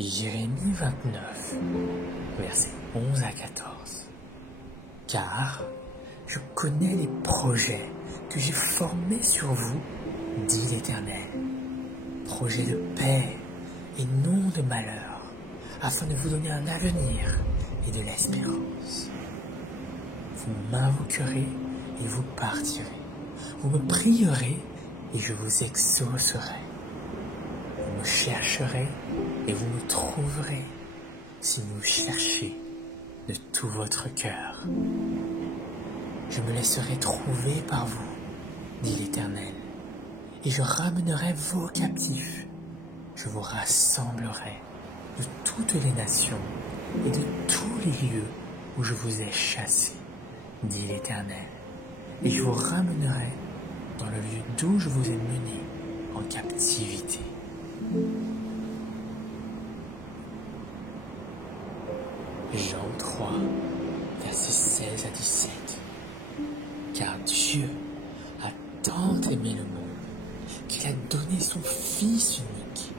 Jérémie 29, versets 11 à 14. Car je connais les projets que j'ai formés sur vous, dit l'Éternel. Projets de paix et non de malheur, afin de vous donner un avenir et de l'espérance. Vous m'invoquerez et vous partirez. Vous me prierez et je vous exaucerai. Vous me chercherez et vous me trouverez si vous me cherchez de tout votre cœur. Je me laisserai trouver par vous, dit l'Éternel, et je ramènerai vos captifs. Je vous rassemblerai de toutes les nations et de tous les lieux où je vous ai chassés, dit l'Éternel, et je vous ramènerai dans le lieu d'où je vous ai menés en captivité. Jean 3, versets 16 à 17. Car Dieu a tant aimé le monde qu'il a donné son Fils unique,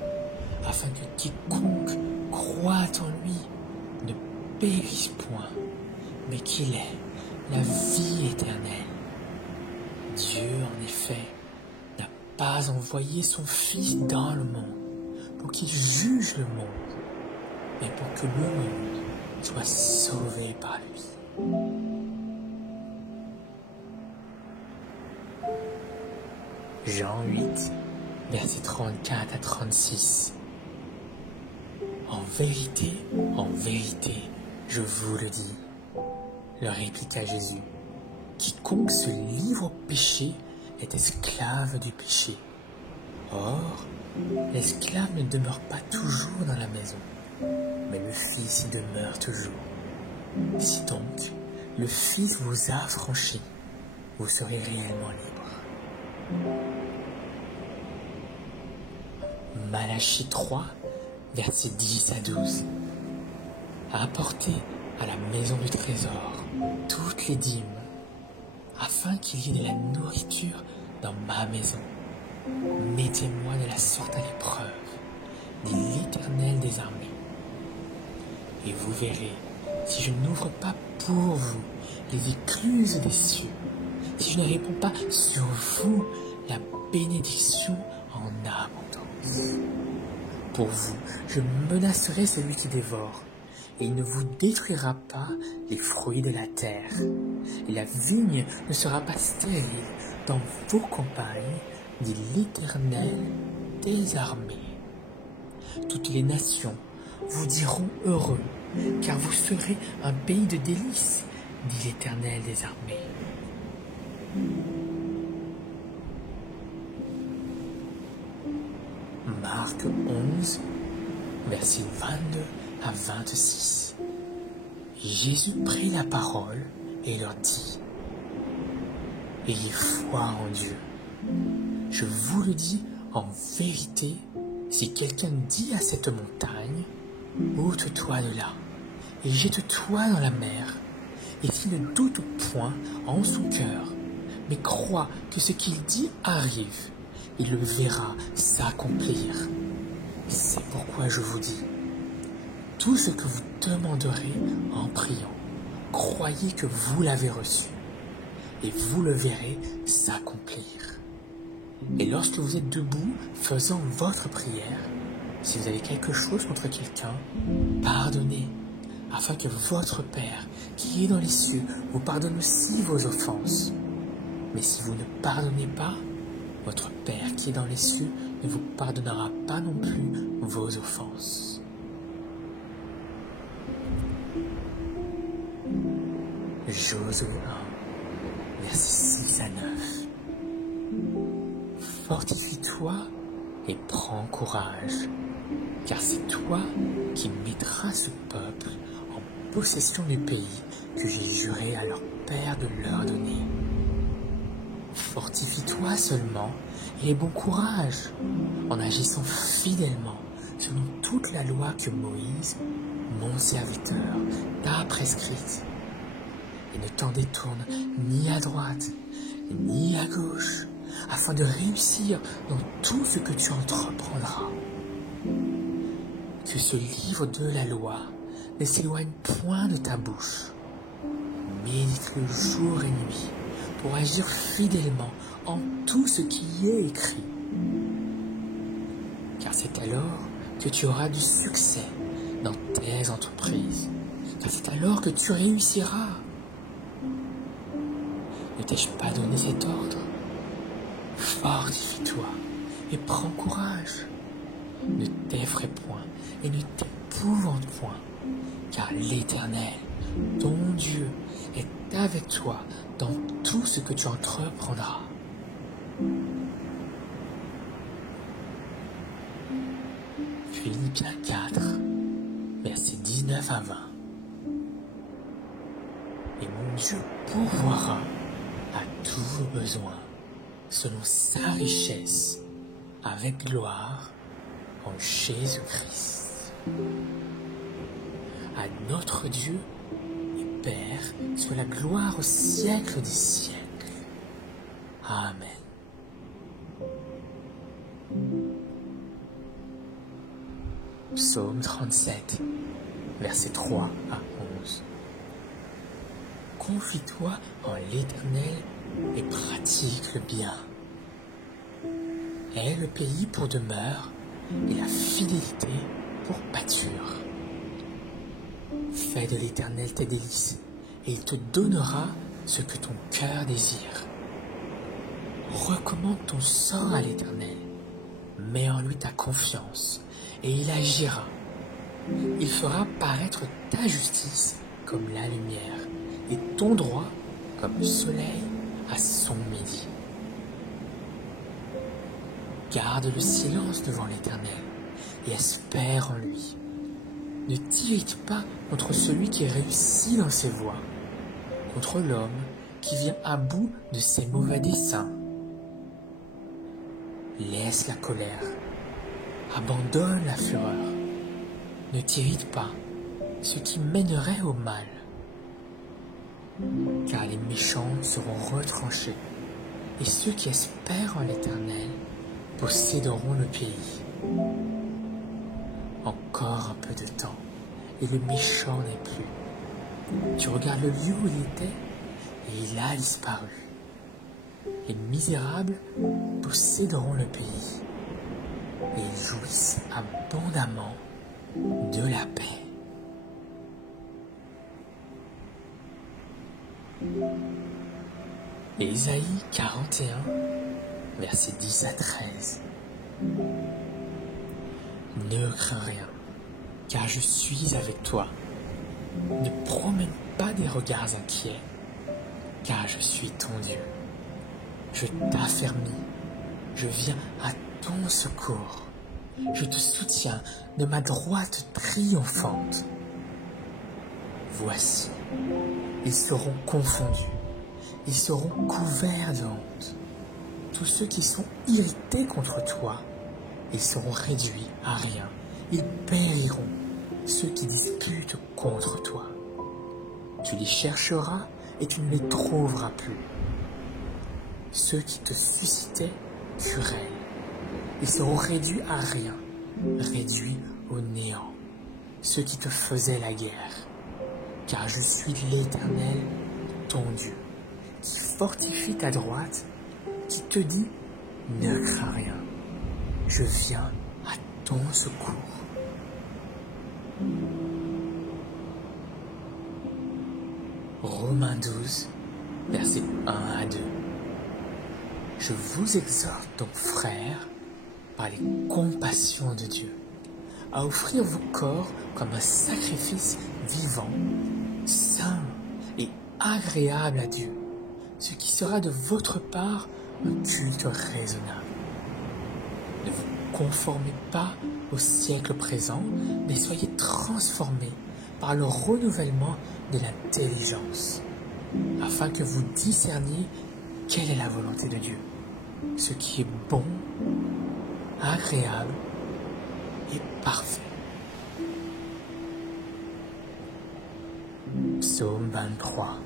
afin que quiconque croit en lui ne périsse point, mais qu'il ait la vie éternelle. Dieu, en effet, n'a pas envoyé son Fils dans le monde pour qu'il juge le monde, mais pour que le monde soit sauvé par lui. Jean 8, versets 34 à 36. En vérité, je vous le dis, leur répliqua Jésus, quiconque se livre au péché est esclave du péché. Or, l'esclave ne demeure pas toujours dans la maison, mais le Fils y demeure toujours. Si donc le Fils vous a affranchi, vous serez réellement libre. Malachie 3, versets 10 à 12. Apportez à la maison du trésor toutes les dîmes, afin qu'il y ait de la nourriture dans ma maison. Mettez-moi de la sorte à l'épreuve, dit l'Éternel des armées. Et vous verrez, si je n'ouvre pas pour vous les écluses des cieux, si je ne réponds pas sur vous la bénédiction en abondance. Pour vous, je menacerai celui qui dévore, et il ne vous détruira pas les fruits de la terre. Et la vigne ne sera pas stérile dans vos campagnes, dit l'Éternel des armées. Toutes les nations vous diront heureux, car vous serez un pays de délices, dit l'Éternel des armées. Marc 11, versets 22 à 26. Jésus prit la parole et leur dit, « Ayez foi en Dieu. Je vous le dis en vérité, si quelqu'un dit à cette montagne, « Ôte-toi de là, et jette-toi dans la mer », et s'il ne doute point en son cœur, mais croit que ce qu'il dit arrive, il le verra s'accomplir. C'est pourquoi je vous dis, tout ce que vous demanderez en priant, croyez que vous l'avez reçu, et vous le verrez s'accomplir. Et lorsque vous êtes debout, faisant votre prière, si vous avez quelque chose contre quelqu'un, pardonnez, afin que votre Père, qui est dans les cieux, vous pardonne aussi vos offenses. Mais si vous ne pardonnez pas, votre Père qui est dans les cieux ne vous pardonnera pas non plus vos offenses. Josué 1, versets 6 à 9. Fortifie-toi et prends courage, car c'est toi qui mettras ce peuple en possession du pays que j'ai juré à leur père de leur donner. Fortifie-toi seulement et aie bon courage en agissant fidèlement selon toute la loi que Moïse, mon serviteur, t'a prescrite. Et ne t'en détourne ni à droite ni à gauche, afin de réussir dans tout ce que tu entreprendras. que ce livre de la loi ne s'éloigne point de ta bouche. Médite-le jour et nuit pour agir fidèlement en tout ce qui y est écrit. Car c'est alors que tu auras du succès dans tes entreprises. Car c'est alors que tu réussiras. Ne t'ai-je pas donné cet ordre? Fortifie-toi et prends courage. Ne t'effraie point et ne t'épouvante point, car l'Éternel, ton Dieu, est avec toi dans tout ce que tu entreprendras. Philippiens 4, versets 19 à 20. Et mon Dieu pourvoira à tous vos besoins, selon sa richesse, avec gloire, en Jésus-Christ. À notre Dieu et Père soit la gloire au siècle des siècles. Amen. Psaume 37, versets 3 à 11. Confie-toi en l'Éternel et pratique le bien. Aie le pays pour demeure et la fidélité pour pâture. Fais de l'Éternel tes délices, et il te donnera ce que ton cœur désire. Recommande ton sort à l'Éternel, mets en lui ta confiance, et il agira. Il fera paraître ta justice comme la lumière, et ton droit comme le soleil à son midi. Garde le silence devant l'Éternel et espère en lui. Ne t'irrite pas contre celui qui réussit dans ses voies, contre l'homme qui vient à bout de ses mauvais desseins. Laisse la colère, abandonne la fureur. Ne t'irrite pas, ce qui mènerait au mal, car les méchants seront retranchés, et ceux qui espèrent en l'Éternel posséderont le pays. Encore un peu de temps, et le méchant n'est plus. Tu regardes le lieu où il était, et il a disparu. Les misérables posséderont le pays, et ils jouissent abondamment de la paix. Ésaïe 41, versets 10 à 13. Ne crains rien, car je suis avec toi. Ne promène pas des regards inquiets, car je suis ton Dieu. Je t'affermis, je viens à ton secours. Je te soutiens de ma droite triomphante. Voici, ils seront confondus, ils seront couverts de honte. Tous ceux qui sont irrités contre toi, ils seront réduits à rien. Ils périront, ceux qui disputent contre toi. Tu les chercheras et tu ne les trouveras plus. Ceux qui te suscitaient querelle, ils seront réduits à rien, réduits au néant. Ceux qui te faisaient la guerre, car je suis l'Éternel, ton Dieu, qui fortifie ta droite, qui te dit, ne crains rien, je viens à ton secours. Romains 12, versets 1 à 2. Je vous exhorte donc, frères, par les compassions de Dieu, à offrir vos corps comme un sacrifice vivant, saint et agréable à Dieu, ce qui sera de votre part un culte raisonnable. Ne vous conformez pas au siècle présent, mais soyez transformés par le renouvellement de l'intelligence, afin que vous discerniez quelle est la volonté de Dieu, ce qui est bon, agréable et parfait. Psaume 23.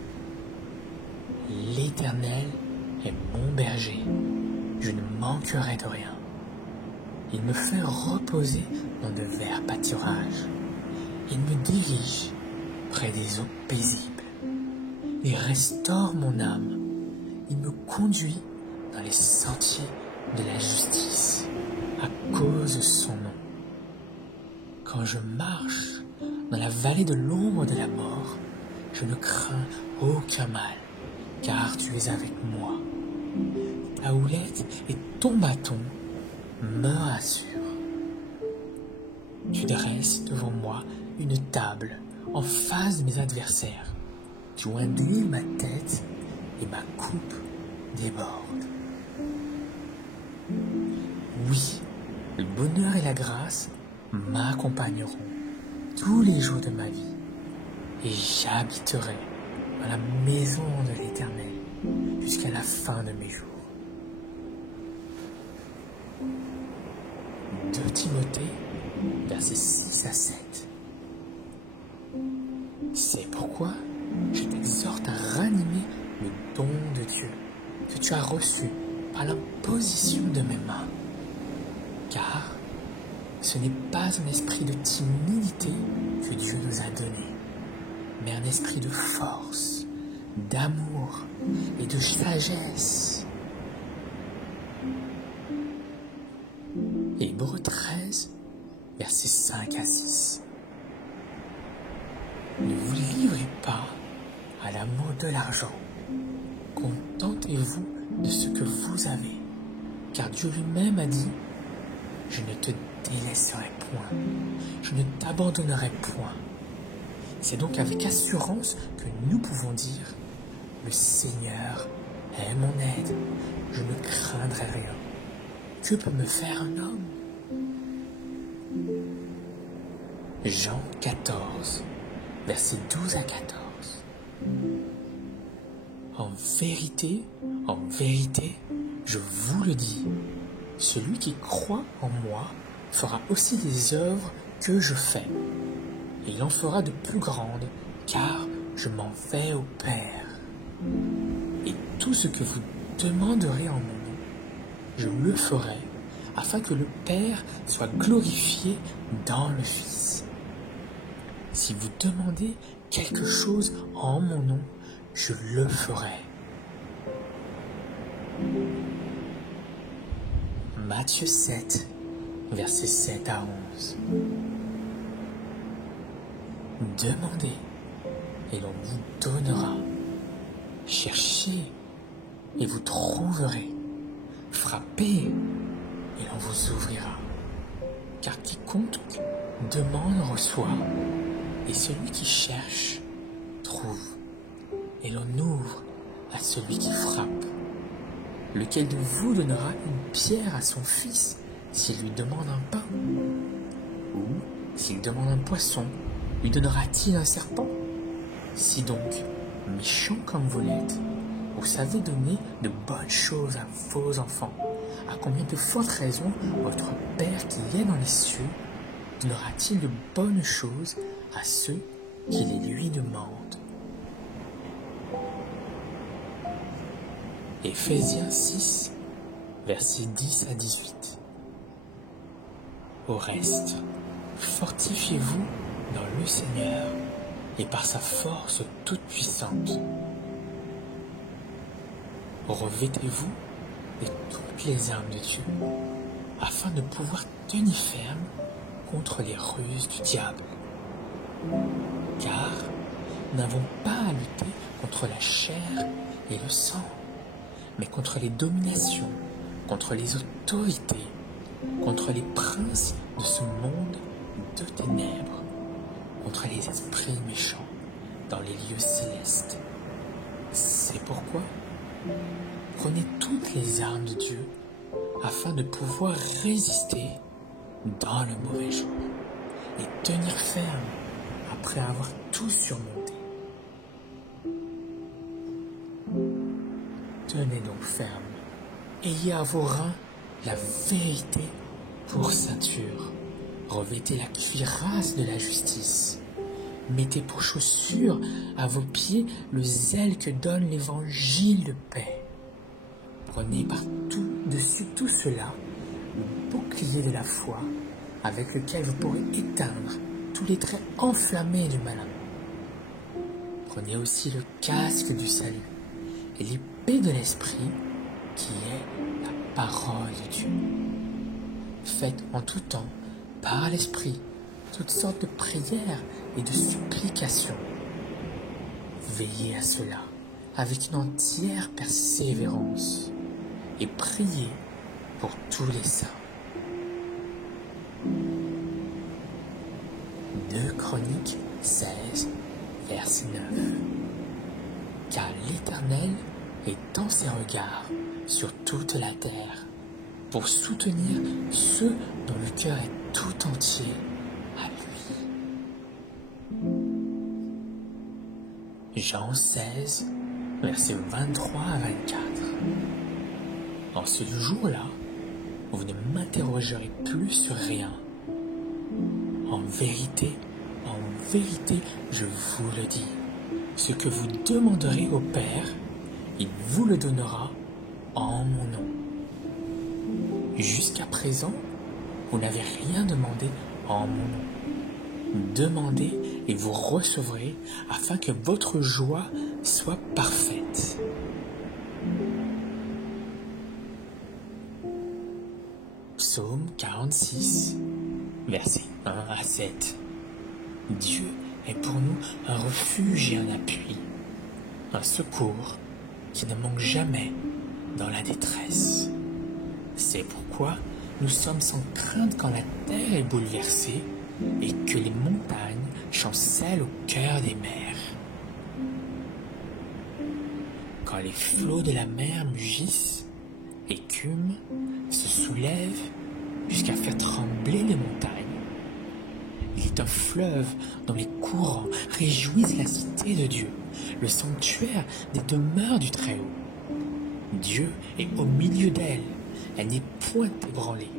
L'Éternel est mon berger, je ne manquerai de rien. Il me fait reposer dans de verts pâturages. Il me dirige près des eaux paisibles. Il restaure mon âme. Il me conduit dans les sentiers de la justice à cause de son nom. Quand je marche dans la vallée de l'ombre de la mort, je ne crains aucun mal, car tu es avec moi. Ta houlette et ton bâton me rassurent. Tu dresses devant moi une table en face de mes adversaires. Tu inclines ma tête et ma coupe déborde. Oui, le bonheur et la grâce m'accompagneront tous les jours de ma vie et j'habiterai dans la maison de l'Éternel jusqu'à la fin de mes jours. 2 Timothée, versets 6 à 7. C'est pourquoi je t'exhorte à ranimer le don de Dieu que tu as reçu par l'imposition de mes mains. Car ce n'est pas un esprit de timidité que Dieu nous a donné, mais un esprit de force, d'amour et de sagesse. Hébreux 13, versets 5 à 6. Ne vous livrez pas à l'amour de l'argent. Contentez-vous de ce que vous avez, car Dieu lui-même a dit « Je ne te délaisserai point, je ne t'abandonnerai point ». C'est donc avec assurance que nous pouvons dire « Le Seigneur est mon aide, je ne craindrai rien. Que peut me faire un homme ?» Jean 14, versets 12 à 14. En vérité, je vous le dis, celui qui croit en moi fera aussi les œuvres que je fais, et il en fera de plus grandes, car je m'en vais au Père. Et tout ce que vous demanderez en mon nom, je le ferai, afin que le Père soit glorifié dans le Fils. Si vous demandez quelque chose en mon nom, je le ferai. Matthieu 7, versets 7 à 11. Demandez et l'on vous donnera. Cherchez et vous trouverez. Frappez et l'on vous ouvrira. Car quiconque demande reçoit, et celui qui cherche trouve. Et l'on ouvre à celui qui frappe. Lequel de vous donnera une pierre à son fils s'il lui demande un pain? Ou s'il demande un poisson, lui donnera-t-il un serpent? Si donc, méchants comme vous l'êtes, vous savez donner de bonnes choses à vos enfants, à combien de fortes raisons votre Père qui est dans les cieux donnera-t-il de bonnes choses à ceux qui les lui demandent? Éphésiens 6, versets 10 à 18. Au reste, fortifiez-vous dans le Seigneur et par sa force toute puissante. Revêtez-vous de toutes les armes de Dieu, afin de pouvoir tenir ferme contre les ruses du diable. Car nous n'avons pas à lutter contre la chair et le sang, mais contre les dominations, contre les autorités, contre les princes de ce monde de ténèbres, contre les esprits méchants dans les lieux célestes. C'est pourquoi prenez toutes les armes de Dieu afin de pouvoir résister dans le mauvais jour et tenir ferme après avoir tout surmonté. Tenez donc ferme, ayez à vos reins la vérité pour ceinture, revêtez la cuirasse de la justice, mettez pour chaussure à vos pieds le zèle que donne l'évangile de paix. Prenez dessus tout cela le bouclier de la foi avec lequel vous pourrez éteindre tous les traits enflammés du malin. Prenez aussi le casque du salut et l'épée de l'esprit qui est la parole de Dieu. Faites en tout temps, par l'esprit, toutes sortes de prières et de supplications. Veillez à cela avec une entière persévérance et priez pour tous les saints. 2 Chroniques 16, verset 9. Car l'Éternel étend ses regards sur toute la terre pour soutenir ceux dont le cœur est tout entier à lui. Jean 16, versets 23 à 24. En ce jour-là, vous ne m'interrogerez plus sur rien. En vérité, je vous le dis, ce que vous demanderez au Père, il vous le donnera en mon nom. Jusqu'à présent, vous n'avez rien demandé en mon nom. Demandez et vous recevrez afin que votre joie soit parfaite. Psaume 46, versets 1 à 7. Dieu est pour nous un refuge et un appui, un secours qui ne manque jamais dans la détresse. C'est pourquoi nous sommes sans crainte quand la terre est bouleversée et que les montagnes chancellent au cœur des mers. Quand les flots de la mer mugissent, écument, se soulèvent jusqu'à faire trembler les montagnes. Il est un fleuve dont les courants réjouissent la cité de Dieu, le sanctuaire des demeures du Très-Haut. Dieu est au milieu d'elle, elle n'est point ébranlée.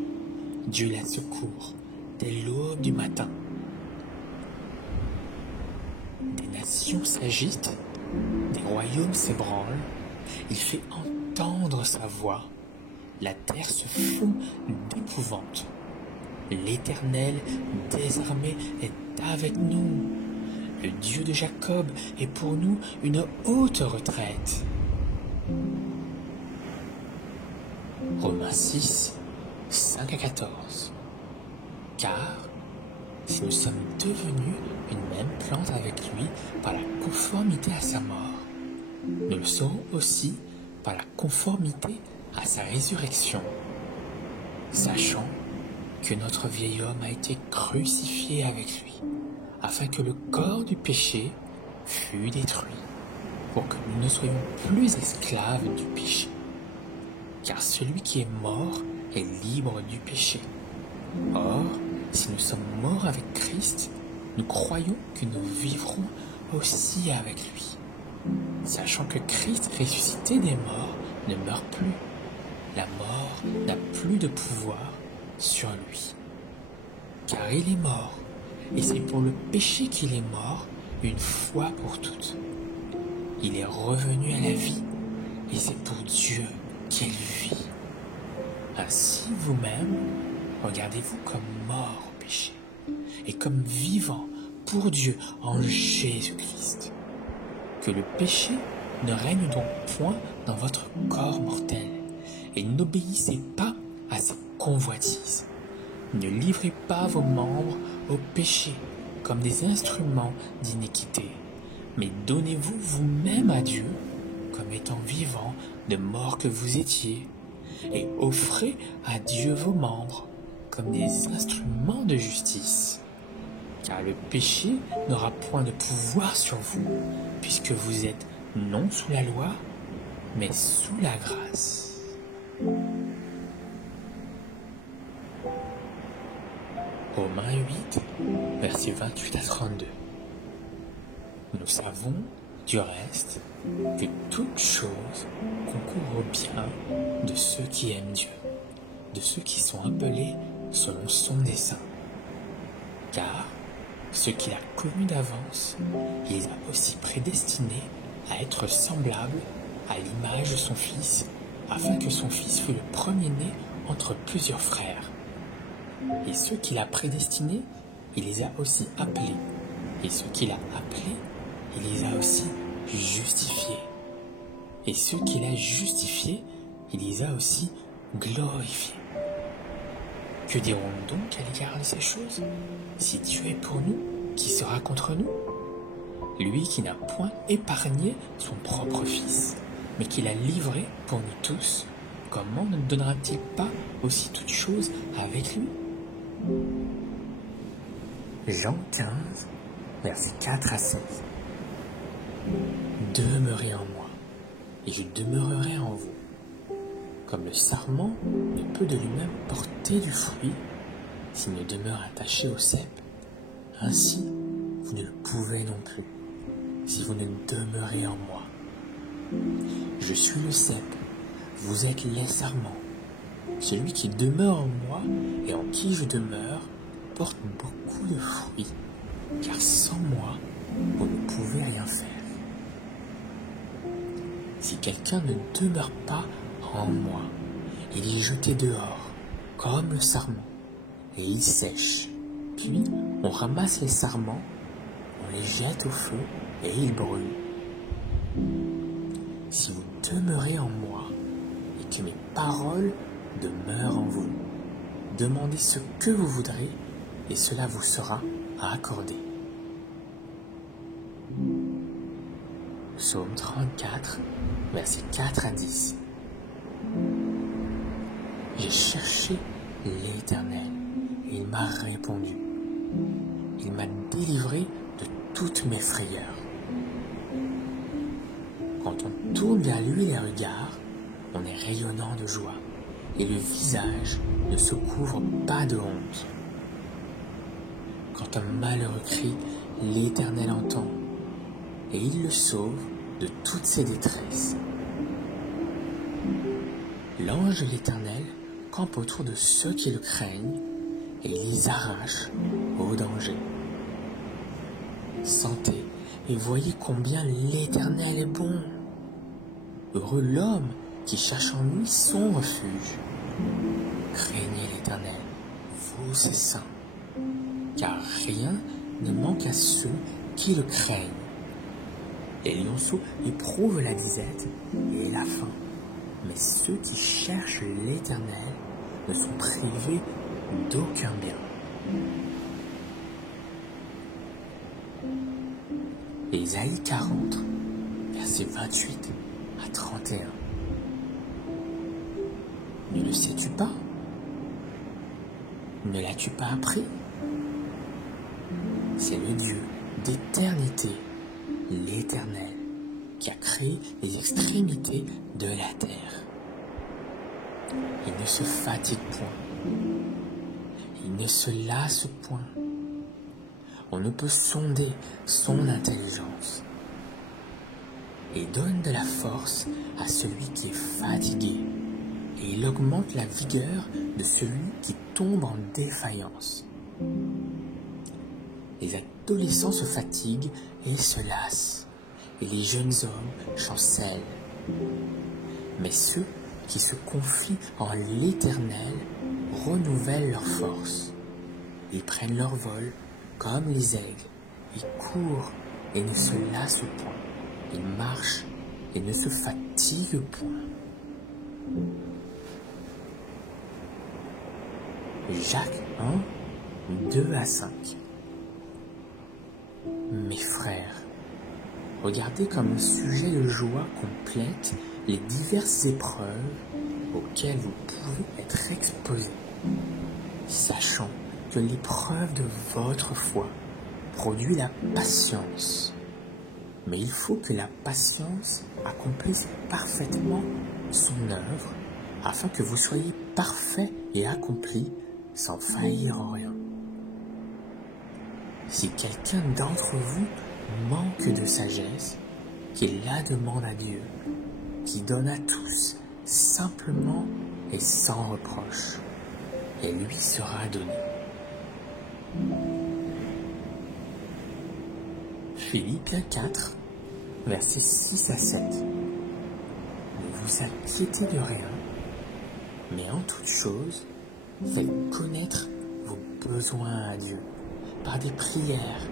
Dieu la secourt dès l'aube du matin. Des nations s'agitent, des royaumes s'ébranlent, il fait entendre sa voix, la terre se fond d'épouvante. L'Éternel désarmé est avec nous. Le Dieu de Jacob est pour nous une haute retraite. Romains 6, 5 à 14. Car si nous sommes devenus une même plante avec lui par la conformité à sa mort, nous le serons aussi par la conformité à sa résurrection, sachant que notre vieil homme a été crucifié avec lui, afin que le corps du péché fût détruit, pour que nous ne soyons plus esclaves du péché. Car celui qui est mort est libre du péché. Or, si nous sommes morts avec Christ, nous croyons que nous vivrons aussi avec lui, sachant que Christ ressuscité des morts ne meurt plus. La mort n'a plus de pouvoir sur lui. Car il est mort, et c'est pour le péché qu'il est mort une fois pour toutes. Il est revenu à la vie, et c'est pour Dieu qu'il vit. Ainsi vous-même, regardez-vous comme mort au péché, et comme vivant pour Dieu en Jésus-Christ. Que le péché ne règne donc point dans votre corps mortel, et n'obéissez pas à ses convoitises. Ne livrez pas vos membres au péché comme des instruments d'iniquité, mais donnez-vous vous-même à Dieu comme étant vivants de mort que vous étiez, et offrez à Dieu vos membres comme des instruments de justice. Car le péché n'aura point de pouvoir sur vous, puisque vous êtes non sous la loi, mais sous la grâce. Romains 8, versets 28 à 32. Nous savons, du reste, que toute chose concourt au bien de ceux qui aiment Dieu, de ceux qui sont appelés selon son dessein. Car ceux qu'il a connus d'avance, il les a aussi prédestinés à être semblables à l'image de son Fils, afin que son Fils fût le premier-né entre plusieurs frères. Et ceux qu'il a prédestinés, il les a aussi appelés. Et ceux qu'il a appelés, il les a aussi justifiés. Et ceux qu'il a justifiés, il les a aussi glorifiés. Que dirons-nous donc à l'égard de ces choses? Si Dieu est pour nous, qui sera contre nous? Lui qui n'a point épargné son propre Fils, mais qui l'a livré pour nous tous, comment ne nous donnera-t-il pas aussi toutes choses avec lui? Jean 15, versets 4 à 16. Demeurez en moi, et je demeurerai en vous. Comme le sarment ne peut de lui-même porter du fruit s'il ne demeure attaché au cep, ainsi vous ne le pouvez non plus si vous ne demeurez en moi. Je suis le cep, vous êtes les sarments. Celui qui demeure en moi et en qui je demeure porte beaucoup de fruits, car sans moi, vous ne pouvez rien faire. Si quelqu'un ne demeure pas en moi, il est jeté dehors, comme le sarment, et il sèche. Puis on ramasse les sarments, on les jette au feu, et ils brûlent. Si vous demeurez en moi, et que mes paroles demeurent en vous, demandez ce que vous voudrez, et cela vous sera accordé. Psaume 34, versets 4 à 10. J'ai cherché l'Éternel, et il m'a répondu. Il m'a délivré de toutes mes frayeurs. Quand on tourne vers lui les regards, on est rayonnant de joie, et le visage ne se couvre pas de honte. Quand un malheureux crie, l'Éternel entend, et il le sauve de toutes ses détresses. L'ange de l'Éternel campe autour de ceux qui le craignent, et il les arrache au danger. Sentez et voyez combien l'Éternel est bon. Heureux l'homme qui cherche en lui son refuge. Craignez l'Éternel, vous ses saints, car rien ne manque à ceux qui le craignent. Les lionceaux éprouvent la disette et la faim, mais ceux qui cherchent l'Éternel ne sont privés d'aucun bien. Ésaïe 40, versets 28 à 31. Ne le sais-tu pas? Ne l'as-tu pas appris? C'est le Dieu d'éternité, l'Éternel, qui a créé les extrémités de la terre. Il ne se fatigue point, il ne se lasse point. On ne peut sonder son intelligence. Et donne de la force à celui qui est fatigué, et il augmente la vigueur de celui qui tombe en défaillance. Les adolescents se fatiguent et se lassent, et les jeunes hommes chancellent. Mais ceux qui se confient en l'Éternel renouvellent leur force. Ils prennent leur vol comme les aigles, ils courent et ne se lassent point, ils marchent et ne se fatiguent point. Jacques 1, 2 à 5. Mes frères, regardez comme un sujet de joie complète les diverses épreuves auxquelles vous pouvez être exposés, sachant que l'épreuve de votre foi produit la patience. Mais il faut que la patience accomplisse parfaitement son œuvre, afin que vous soyez parfaits et accomplis sans faillir en rien. Si quelqu'un d'entre vous manque de sagesse, qu'il la demande à Dieu, qui donne à tous simplement et sans reproche, et lui sera donné. Philippiens 4, versets 6 à 7. Ne vous inquiétez de rien, Mais en toute chose, faites connaître vos besoins à Dieu par des prières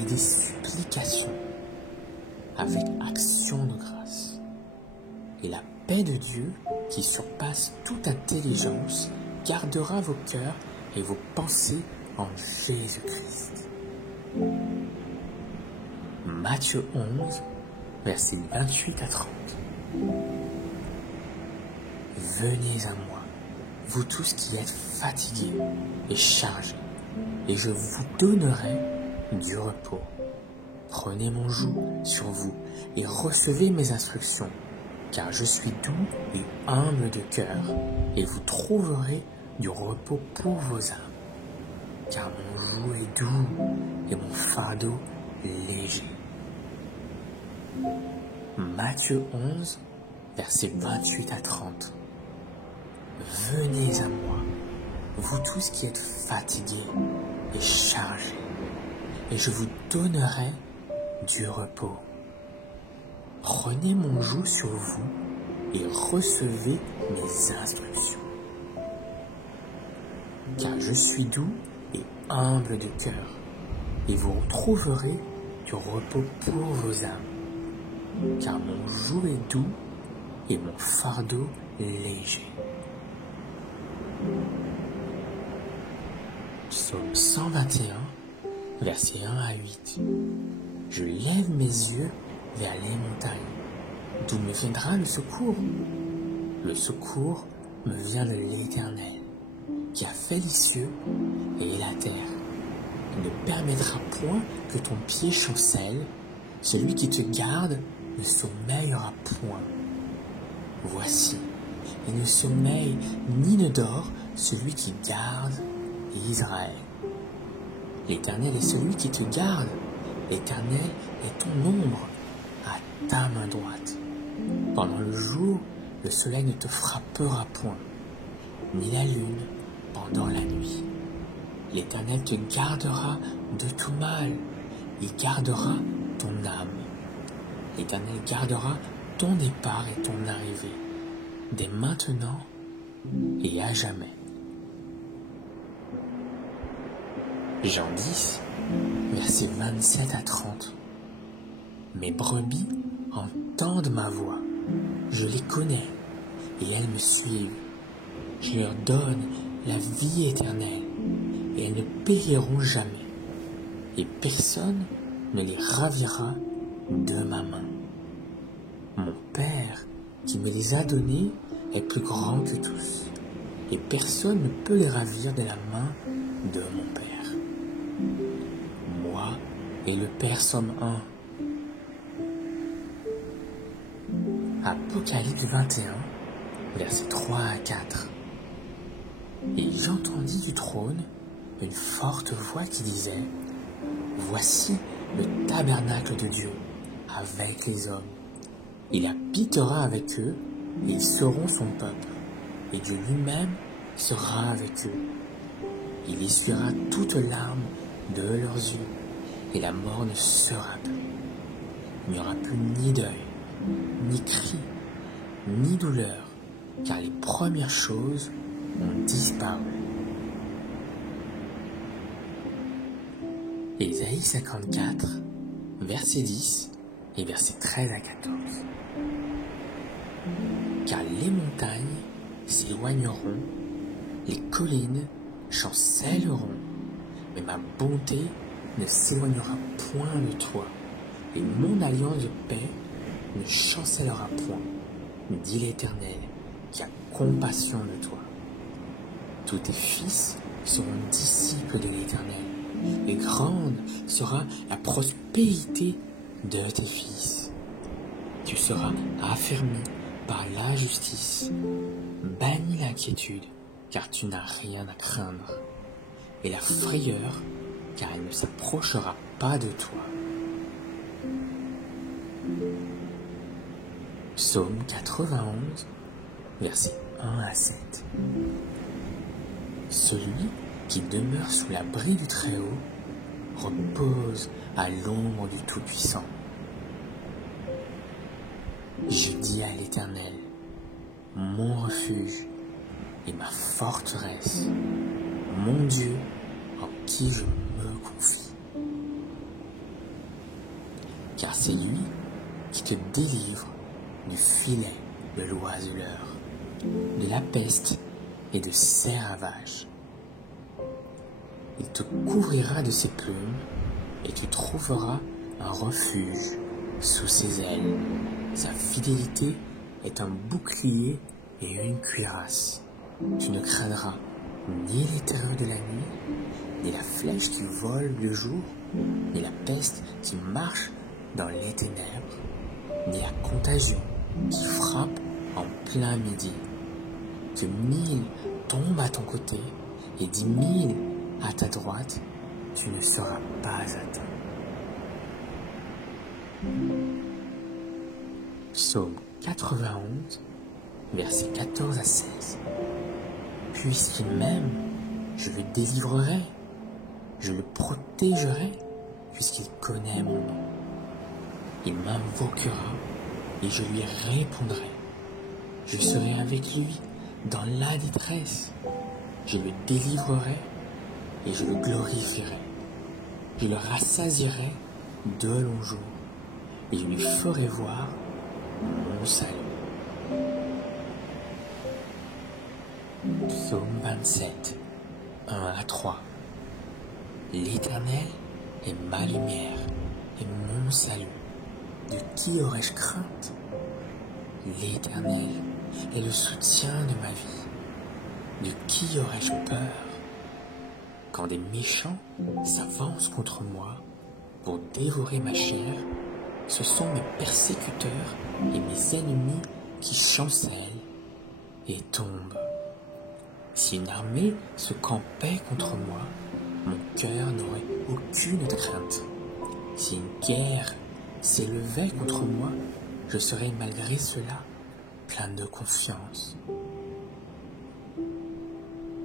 et des supplications avec action de grâce. Et la paix de Dieu, qui surpasse toute intelligence, gardera vos cœurs et vos pensées en Jésus-Christ. Matthieu 11, versets 28 à 30. Venez à moi, vous tous qui êtes fatigués et chargés, et je vous donnerai du repos. Prenez mon joug sur vous et recevez mes instructions, car je suis doux et humble de cœur, et vous trouverez du repos pour vos âmes. Car mon joug est doux et mon fardeau léger. Matthieu 11, versets 28 à 30. Venez à moi, vous tous qui êtes fatigués et chargés, et je vous donnerai du repos. Prenez mon joug sur vous et recevez mes instructions. Car je suis doux et humble de cœur, et vous retrouverez du repos pour vos âmes. Car mon joug est doux et mon fardeau léger. Psaume 121, versets 1 à 8. Je lève mes yeux vers les montagnes. D'où me viendra le secours? Le secours me vient de l'Éternel, qui a fait les cieux et la terre. Il ne permettra point que ton pied chancelle. Celui qui te garde ne sommeillera point. Voici, il ne sommeille ni ne dort celui qui garde Israël. L'Éternel est celui qui te garde. L'Éternel est ton ombre à ta main droite. Pendant le jour, le soleil ne te frappera point, ni la lune pendant la nuit. L'Éternel te gardera de tout mal. Il gardera ton âme. L'Éternel gardera ton départ et ton arrivée, dès maintenant et à jamais. Jean 10, versets 27 à 30. Mes brebis entendent ma voix. Je les connais et elles me suivent. Je leur donne la vie éternelle et elles ne périront jamais. Et personne ne les ravira de ma main. Mon Père qui me les a donnés est plus grand que tous. Et personne ne peut les ravir de la main de mon Père. Moi et le Père sommes un. Apocalypse 21, versets 3 à 4. Et j'entendis du trône une forte voix qui disait: Voici le tabernacle de Dieu avec les hommes. Il habitera avec eux et ils seront son peuple. Et Dieu lui-même sera avec eux. Il essuiera toute larme de leurs yeux et la mort ne sera plus. Il n'y aura plus ni deuil, ni cri, ni douleur, car les premières choses ont disparu. Ésaïe 54, verset 10 et versets 13 à 14. Car les montagnes s'éloigneront, les collines chancelleront, mais ma bonté ne s'éloignera point de toi, et mon alliance de paix ne chancellera point, dit l'Éternel, qui a compassion de toi. Tous tes fils seront disciples de l'Éternel, et grande sera la prospérité de tes fils. Tu seras affermi par la justice, bannis l'inquiétude, car tu n'as rien à craindre, et la frayeur, car elle ne s'approchera pas de toi. Psaume 91, versets 1 à 7. Celui qui demeure sous l'abri du Très-Haut repose à l'ombre du Tout-Puissant. Je dis à l'Éternel, mon refuge, et ma forteresse, mon Dieu en qui je me confie. Car c'est lui qui te délivre du filet de l'oiseleur, de la peste et de ses ravages. Il te couvrira de ses plumes et tu trouveras un refuge sous ses ailes. Sa fidélité est un bouclier et une cuirasse. Tu ne craindras ni les terreurs de la nuit, ni la flèche qui vole le jour, ni la peste qui marche dans les ténèbres, ni la contagion qui frappe en plein midi. Que 1000 tombent à ton côté et 10 000 à ta droite, tu ne seras pas atteint. Psaume 91, versets 14 à 16. Puisqu'il m'aime, je le délivrerai, je le protégerai, puisqu'il connaît mon nom. Il m'invoquera et je lui répondrai. Je serai avec lui dans la détresse. Je le délivrerai et je le glorifierai. Je le rassasierai de longs jours et je lui ferai voir mon salut. Psaume 27, 1 à 3. L'Éternel est ma lumière et mon salut. De qui aurais-je crainte? L'Éternel est le soutien de ma vie. De qui aurais-je peur? Quand des méchants s'avancent contre moi pour dévorer ma chair, ce sont mes persécuteurs et mes ennemis qui chancellent et tombent. Si une armée se campait contre moi, mon cœur n'aurait aucune crainte. Si une guerre s'élevait contre moi, je serais malgré cela plein de confiance.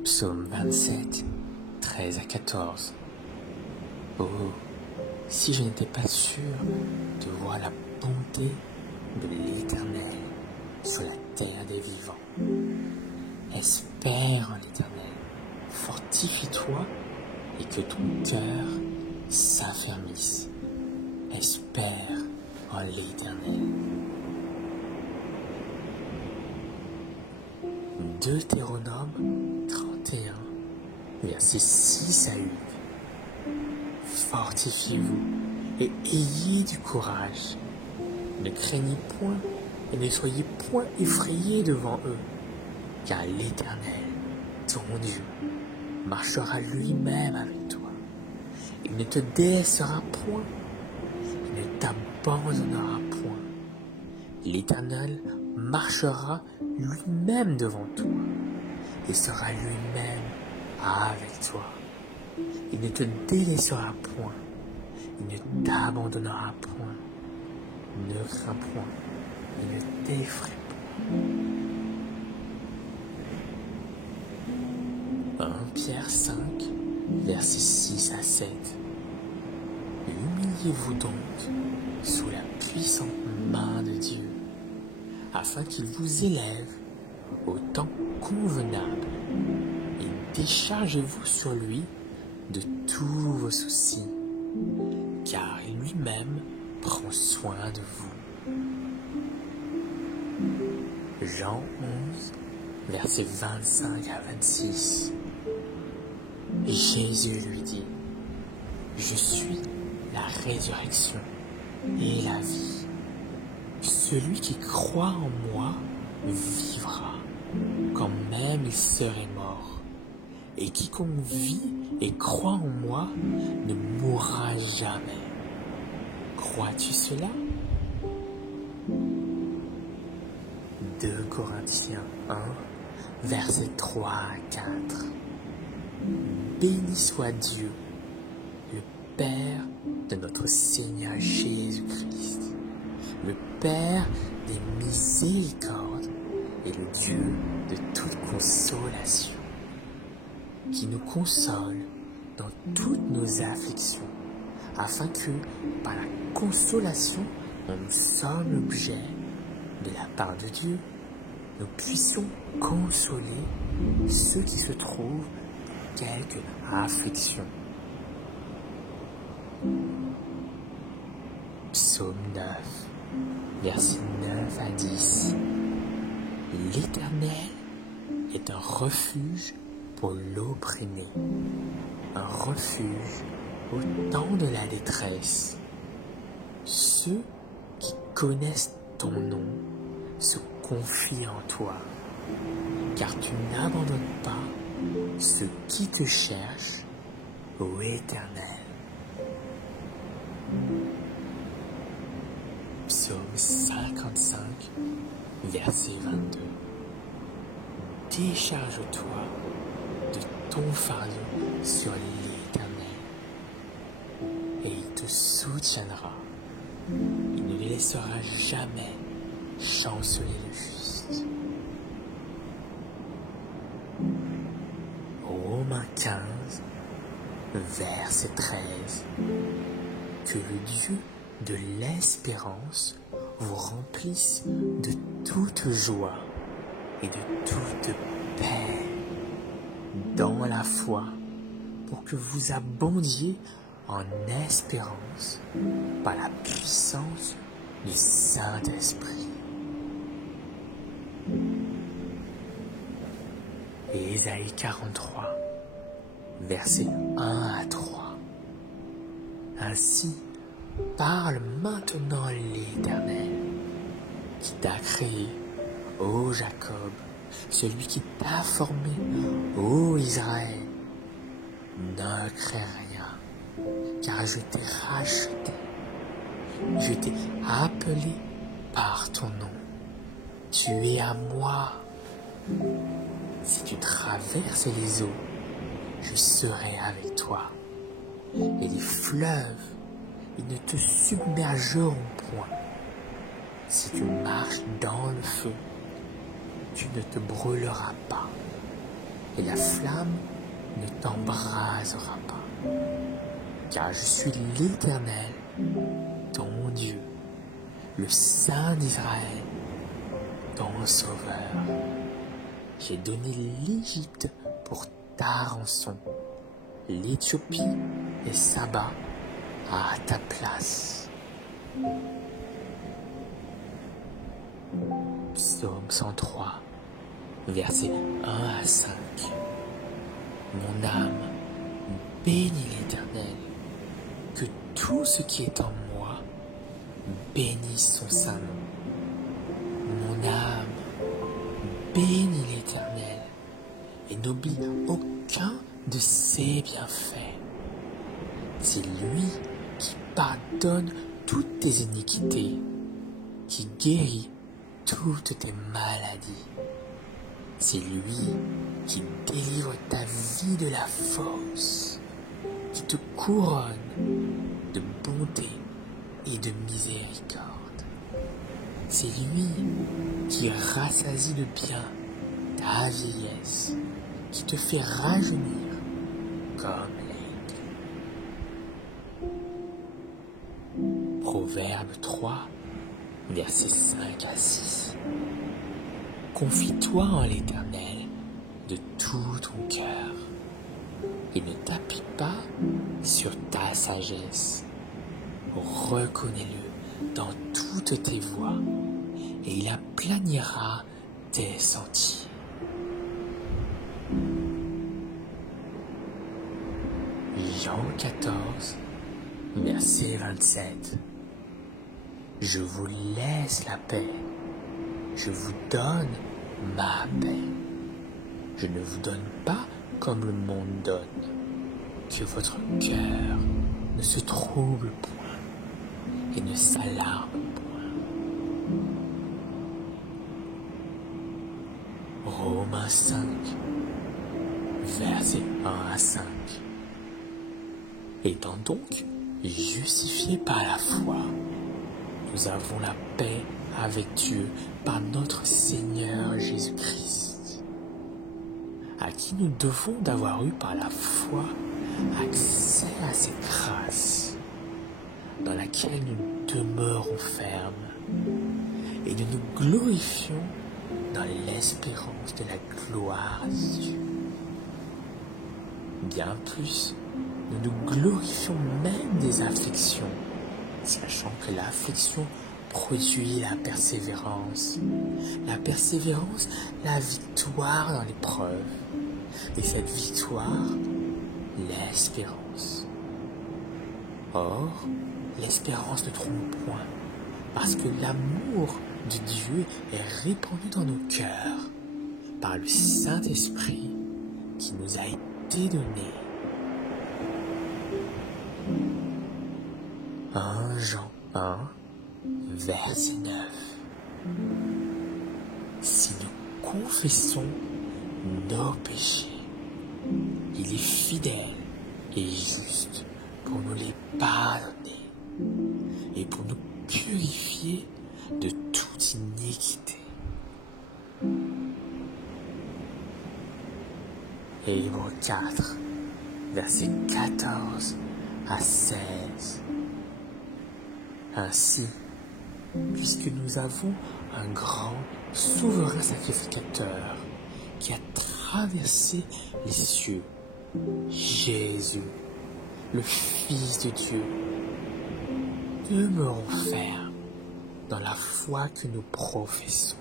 Psaume 27, 13 à 14. Oh, si je n'étais pas sûr de voir la bonté de l'Éternel sur la terre des vivants. Espère en l'Éternel, fortifie-toi et que ton cœur s'affermisse. Espère en l'Éternel. Deutéronome 31, versets 6 à 8. Fortifiez-vous et ayez du courage. Ne craignez point et ne soyez point effrayés devant eux, car l'Éternel, ton Dieu, marchera lui-même avec toi. Il ne te délaissera point, il ne t'abandonnera point. L'Éternel marchera lui-même devant toi et sera lui-même avec toi. Il ne te délaissera point, il ne t'abandonnera point. Ne crains point, et ne t'effraie pas. 1 Pierre 5, versets 6 à 7. Humiliez-vous donc sous la puissante main de Dieu, afin qu'il vous élève au temps convenable, et déchargez-vous sur lui de tous vos soucis, car lui-même prend soin de vous. Jean 11, versets 25 à 26. Jésus lui dit, je suis la résurrection et la vie. Celui qui croit en moi vivra, quand même il serait mort. Et quiconque vit et croit en moi ne mourra jamais. Crois-tu cela? 2 Corinthiens 1, versets 3 à 4. Béni soit Dieu, le Père de notre Seigneur Jésus-Christ, le Père des miséricordes et le Dieu de toute consolation, qui nous console dans toutes nos afflictions, afin que, par la consolation dont nous sommes l'objet de la part de Dieu, nous puissions consoler ceux qui se trouvent dans quelque affliction. Psaume 9, versets 9 à 10. L'Éternel est un refuge pour l'opprimé, un refuge au temps de la détresse. Ceux qui connaissent ton nom se confient en toi, car tu n'abandonnes pas ceux qui te cherchent, ô Éternel. Psaume 55, verset 22. Décharge-toi de ton fardeau sur l'Éternel, et il te soutiendra. Il ne les laissera jamais chanceler le juste. Romains 15, verset 13. Que le Dieu de l'espérance vous remplisse de toute joie et de toute paix dans la foi, pour que vous abondiez en espérance par la puissance du Saint-Esprit. Ésaïe 43, versets 1 à 3. Ainsi parle maintenant l'Éternel, qui t'a créé, ô Jacob, celui qui t'a formé, ô Israël. Ne crains rien, car je t'ai racheté, je t'ai appelé par ton nom. Tu es à moi. Si tu traverses les eaux, je serai avec toi. Et les fleuves, ils ne te submergeront point. Si tu marches dans le feu, tu ne te brûleras pas, et la flamme ne t'embrasera pas. Car je suis l'Éternel, ton Dieu, le Saint d'Israël, ton Sauveur. J'ai donné l'Égypte pour ta rançon, l'Éthiopie et Saba à ta place. Psaume 103, versets 1 à 5. Mon âme bénit l'Éternel, que tout ce qui est en moi bénisse son saint nom. Mon âme bénit l'Éternel et n'oublie aucun de ses bienfaits. C'est lui qui pardonne toutes tes iniquités, qui guérit toutes tes maladies. C'est lui qui délivre ta vie de la fosse, qui te couronne de bonté et de miséricorde. C'est lui qui rassasie de bien ta vieillesse, qui te fait rajeunir comme l'aigle. Proverbe 3, versets 5 à 6. Confie-toi en l'Éternel de tout ton cœur et ne t'appuie pas sur ta sagesse. Reconnais-le dans toutes tes voies et il aplanira tes sentiers. Jean 14, verset 27. Je vous laisse la paix, je vous donne ma paix. Je ne vous donne pas comme le monde donne. Que votre cœur ne se trouble point et ne s'alarme point. Romains 5, versets 1 à 5. Étant donc justifiés par la foi, nous avons la paix avec Dieu par notre Seigneur Jésus-Christ, à qui nous devons d'avoir eu par la foi accès à cette grâce, dans laquelle nous demeurons fermes, et nous nous glorifions dans l'espérance de la gloire de Dieu. Bien plus, nous nous glorifions même des afflictions, sachant que l'affliction produit la persévérance, la victoire dans l'épreuve, et cette victoire, l'espérance. Or, l'espérance ne trompe point, parce que l'amour de Dieu est répandu dans nos cœurs par le Saint-Esprit qui nous a été donné. 1 Jean 1, verset 9. Si nous confessons nos péchés, il est fidèle et juste pour nous les pardonner et pour nous purifier de toute iniquité. Hébreux 4, versets 14 à 16. Ainsi, puisque nous avons un grand souverain sacrificateur qui a traversé les cieux, Jésus, le Fils de Dieu, demeurons fermes dans la foi que nous professons.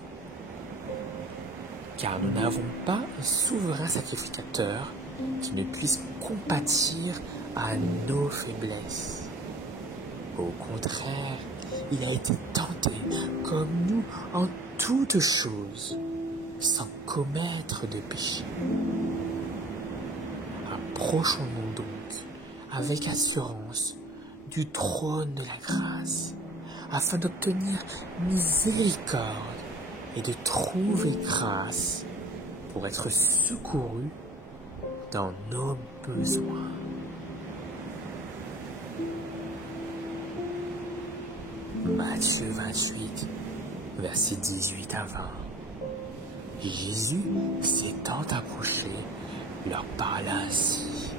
Car nous n'avons pas un souverain sacrificateur qui ne puisse compatir à nos faiblesses. Au contraire, il a été tenté comme nous en toutes choses, sans commettre de péché. Approchons-nous donc avec assurance du trône de la grâce, afin d'obtenir miséricorde et de trouver grâce pour être secourus dans nos besoins. Matthieu 28, versets 18 à 20. Jésus, s'étant approché, leur parla ainsi.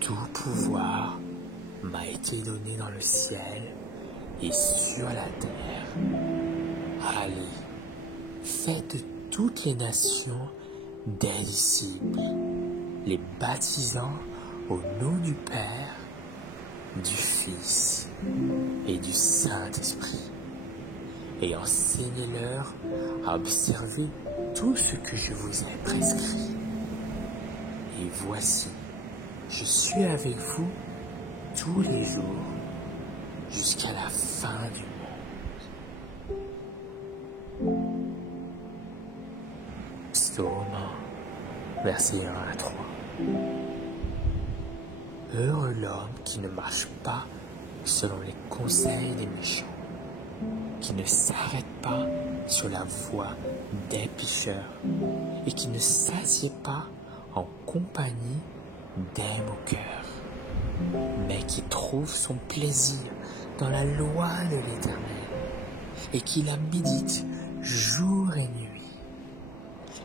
Tout pouvoir m'a été donné dans le ciel et sur la terre. Allez, faites de toutes les nations des disciples, les baptisant au nom du Père, du Fils et du Saint-Esprit, et enseignez-leur à observer tout ce que je vous ai prescrit. Et voici, je suis avec vous tous les jours jusqu'à la fin du monde. Psaume 1, versets 1 à 3. Heureux l'homme qui ne marche pas selon les conseils des méchants, qui ne s'arrête pas sur la voie des pécheurs et qui ne s'assied pas en compagnie des moqueurs, mais qui trouve son plaisir dans la loi de l'Éternel et qui la médite jour et nuit.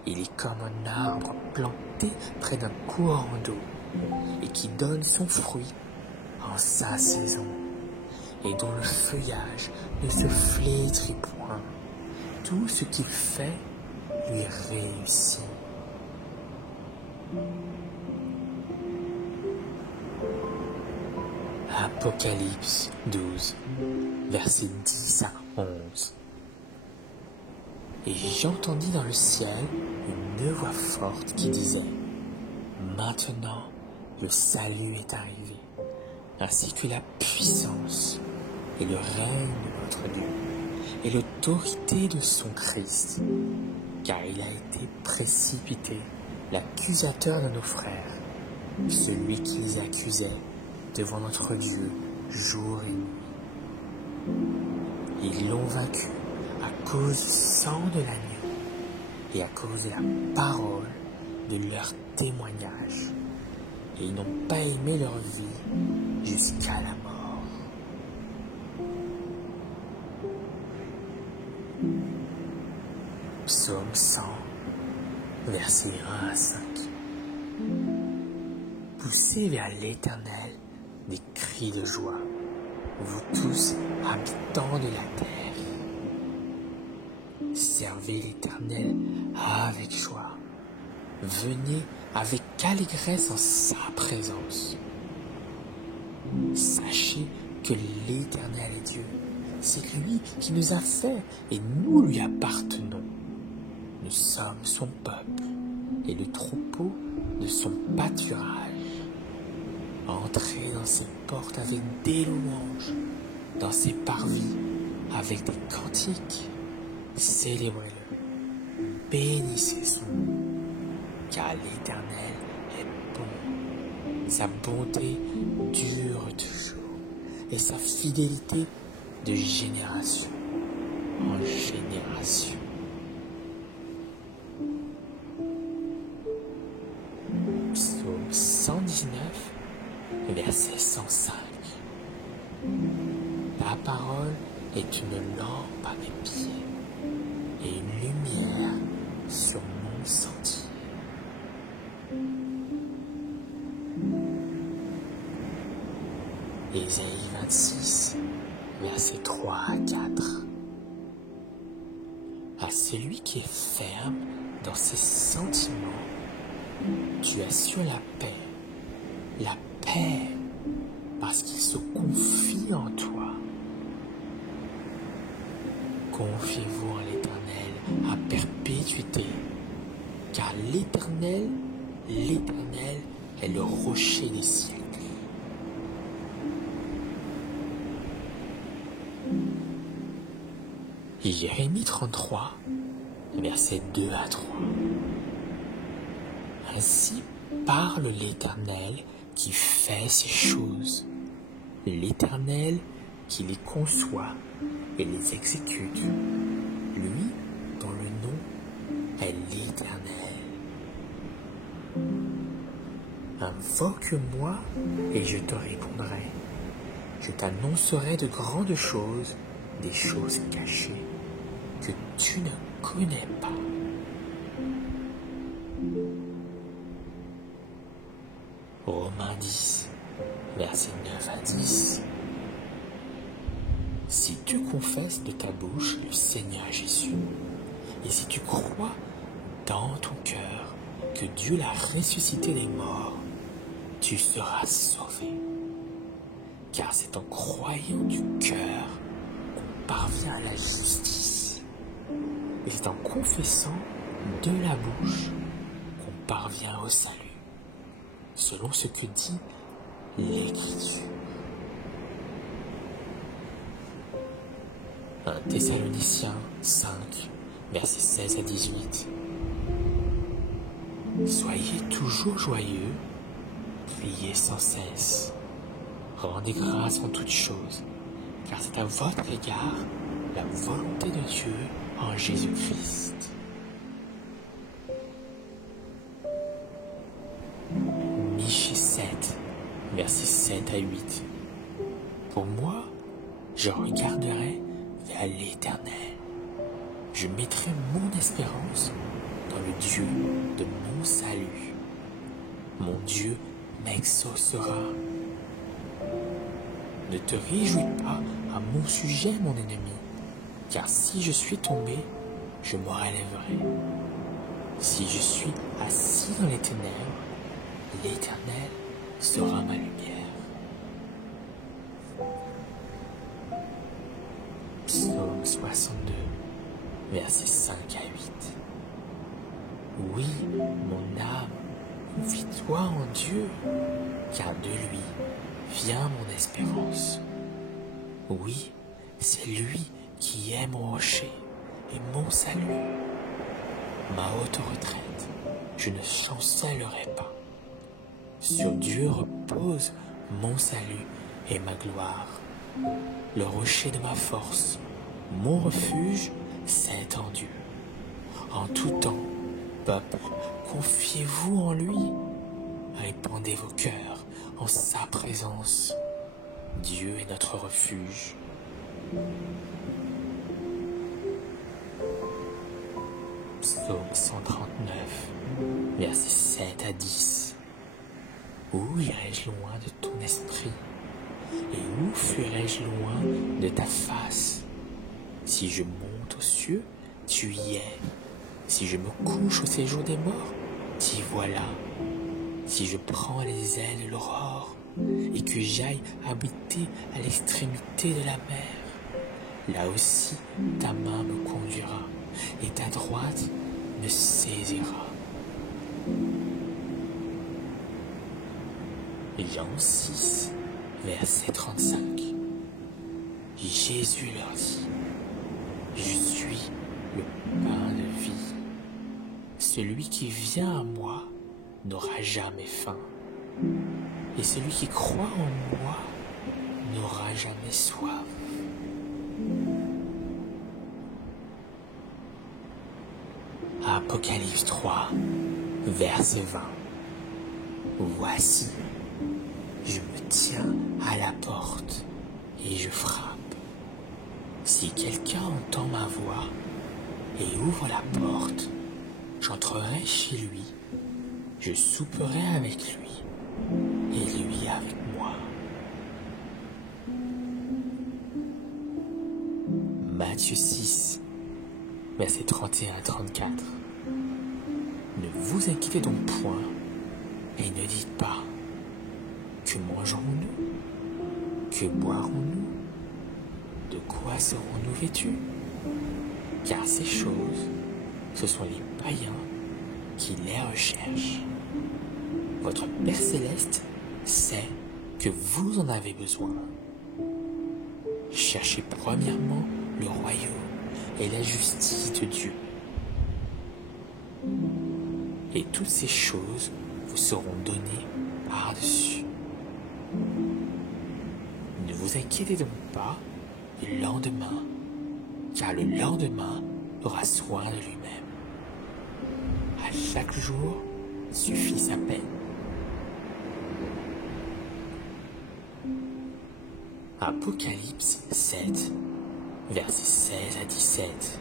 Il est comme un arbre planté près d'un courant d'eau et qui donne son fruit en sa saison et dont le feuillage ne se flétrit point. Tout ce qu'il fait lui réussit. Apocalypse 12, versets 10 à 11. Et j'entendis dans le ciel une voix forte qui disait: Maintenant le salut est arrivé, ainsi que la puissance et le règne de notre Dieu, et l'autorité de son Christ, car il a été précipité, l'accusateur de nos frères, celui qui les accusait devant notre Dieu jour et nuit. Ils l'ont vaincu à cause du sang de l'agneau et à cause de la parole de leur témoignage. Et ils n'ont pas aimé leur vie jusqu'à la mort. Psaume 100, versets 1 à 5. Poussez vers l'Éternel des cris de joie, vous tous habitants de la terre. servez l'Éternel avec joie. Venez avec allégresse en sa présence. Sachez que l'Éternel est Dieu. C'est lui qui nous a fait et nous lui appartenons. Nous sommes son peuple et le troupeau de son pâturage. Entrez dans ses portes avec des louanges, dans ses parvis avec des cantiques. Célébrez-le, bénissez son nom, car l'Éternel est bon. Sa bonté dure toujours et sa fidélité de génération en génération. Psaume 119, verset 105. Ta parole est une lampe à mes pieds et une lumière sur mon sentier. Ésaïe 26, versets 3 à 4. À celui qui est ferme dans ses sentiments, tu assures la paix, parce qu'il se confie en toi. Confiez-vous en l'Éternel à perpétuité, car l'Éternel est le rocher des siècles. Jérémie 33, versets 2 à 3. Ainsi parle l'Éternel qui fait ces choses, l'Éternel qui les conçoit et les exécute, lui dont le nom est l'Éternel. Invoque-moi et je te répondrai. Je t'annoncerai de grandes choses, des choses cachées que tu ne connais pas. Romains 10, versets 9 à 10. Si tu confesses de ta bouche le Seigneur Jésus, et si tu crois dans ton cœur que Dieu l'a ressuscité des morts, tu seras sauvé. Car c'est en croyant du cœur qu'on parvient à la justice, et c'est en confessant de la bouche qu'on parvient au salut, selon ce que dit l'Écriture. 1 Thessaloniciens 5, versets 16 à 18. Soyez toujours joyeux, priez sans cesse, rendez grâce en toutes choses, car c'est à votre égard la volonté de Dieu en Jésus-Christ. Michée 7, versets 7 à 8. Pour moi, je regarderai vers l'Éternel. Je mettrai mon espérance dans le Dieu de mon salut. Mon Dieu m'exaucera. Ne te réjouis pas à mon sujet, mon ennemi, car si je suis tombé, je me relèverai. Si je suis assis dans les ténèbres, l'Éternel sera ma lumière. Psaume 62, versets 5 à 8. Oui, mon âme, confie-toi en Dieu, car de lui vient mon espérance. Oui, c'est lui qui est mon rocher et mon salut. Ma haute retraite, je ne chancellerai pas. Sur Dieu repose mon salut et ma gloire. Le rocher de ma force, mon refuge, c'est en Dieu. En tout temps, peuple, confiez-vous en lui. Répandez vos cœurs en sa présence. Dieu est notre refuge. Psaume 139, versets 7 à 10. Où irai-je loin de ton esprit? Et où fuirai-je loin de ta face? Si je monte aux cieux, tu y es. Si je me couche au séjour des morts, t'y voilà. Si je prends les ailes de l'aurore et que j'aille habiter à l'extrémité de la mer, là aussi ta main me conduira et ta droite me saisira. Jean 6, verset 35. Jésus leur dit, je suis le pain de vie. Celui qui vient à moi n'aura jamais faim, et celui qui croit en moi n'aura jamais soif. Apocalypse 3, verset 20. Voici, je me tiens à la porte et je frappe. Si quelqu'un entend ma voix et ouvre la porte, j'entrerai chez lui, je souperai avec lui et lui avec moi. Matthieu 6, versets 31 à 34. Ne vous inquiétez donc point et ne dites pas, que mangerons-nous? Que boirons-nous? De quoi serons-nous vêtus? Car ces choses, ce sont les païens qui les recherchent. Votre Père Céleste sait que vous en avez besoin. Cherchez premièrement le royaume et la justice de Dieu. Et toutes ces choses vous seront données par-dessus. Ne vous inquiétez donc pas du lendemain, car le lendemain aura soin de lui-même. À chaque jour suffit sa peine. Apocalypse 7, versets 16 à 17.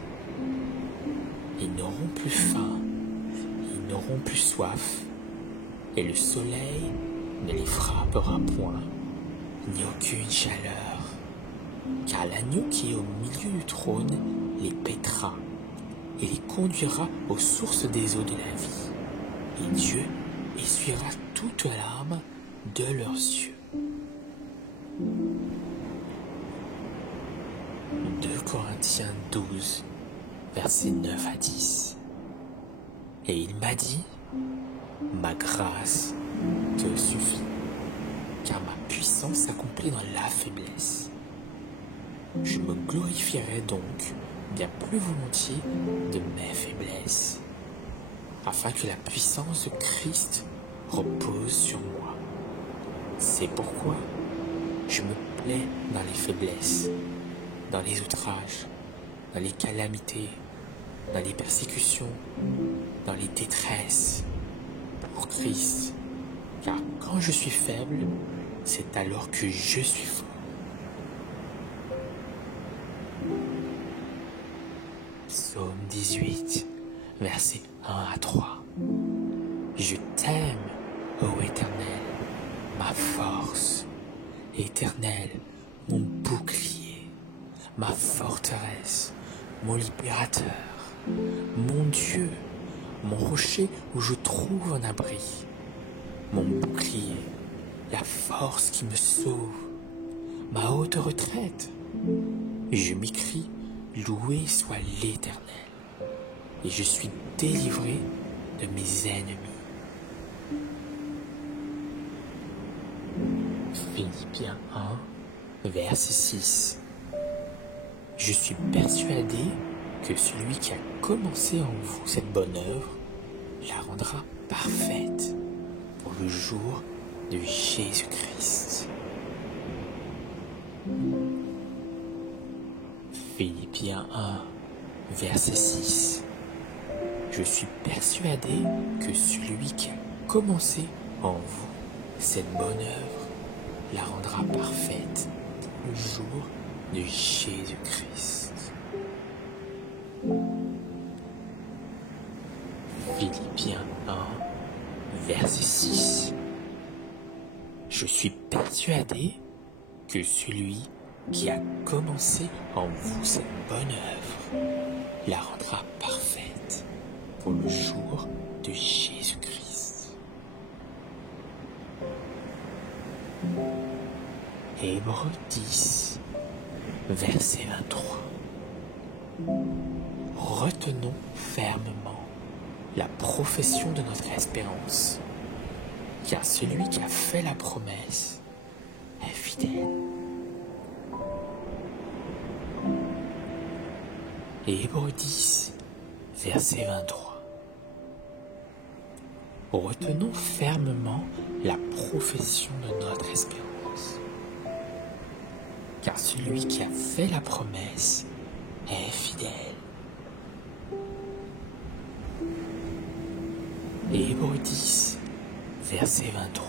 Ils n'auront plus faim, ils n'auront plus soif, et le soleil ne les frappera point, ni aucune chaleur, car l'agneau qui est au milieu du trône les paîtra et les conduira aux sources des eaux de la vie, et Dieu essuiera toute larme de leurs yeux. 2 Corinthiens 12, versets 9 à 10. Et il m'a dit, ma grâce te suffit, car ma puissance s'accomplit dans la faiblesse. Je me glorifierai donc bien plus volontiers de mes faiblesses, afin que la puissance de Christ repose sur moi. C'est pourquoi je me plais dans les faiblesses, dans les outrages, dans les calamités, dans les persécutions, dans les détresses, pour Christ. Car quand je suis faible, c'est alors que je suis fort. Psaume 18, versets 1 à 3. Je t'aime, ô Éternel, ma force, Éternel, mon bouclier, ma forteresse, mon libérateur, mon Dieu, mon rocher où je trouve un abri, mon bouclier, la force qui me sauve, ma haute retraite. Je m'écrie, loué soit l'Éternel, et je suis délivré de mes ennemis. Philippiens 1, verset 6. Je suis persuadé que celui qui a commencé en vous cette bonne œuvre la rendra parfaite pour le jour de Jésus-Christ. Philippiens 1, verset 6. Je suis persuadé que celui qui a commencé en vous cette bonne œuvre la rendra parfaite pour le jour de Jésus-Christ. Philippiens 1, verset 6. Je suis persuadé que celui qui a commencé en vous cette bonne œuvre la rendra parfaite pour le jour de Jésus-Christ. Hébreux 10, verset 23. Retenons fermement la profession de notre espérance, car celui qui a fait la promesse est fidèle. Hébreux 10, verset 23. Retenons fermement la profession de notre espérance, car celui qui a fait la promesse est fidèle. Hébreux 10, verset 23.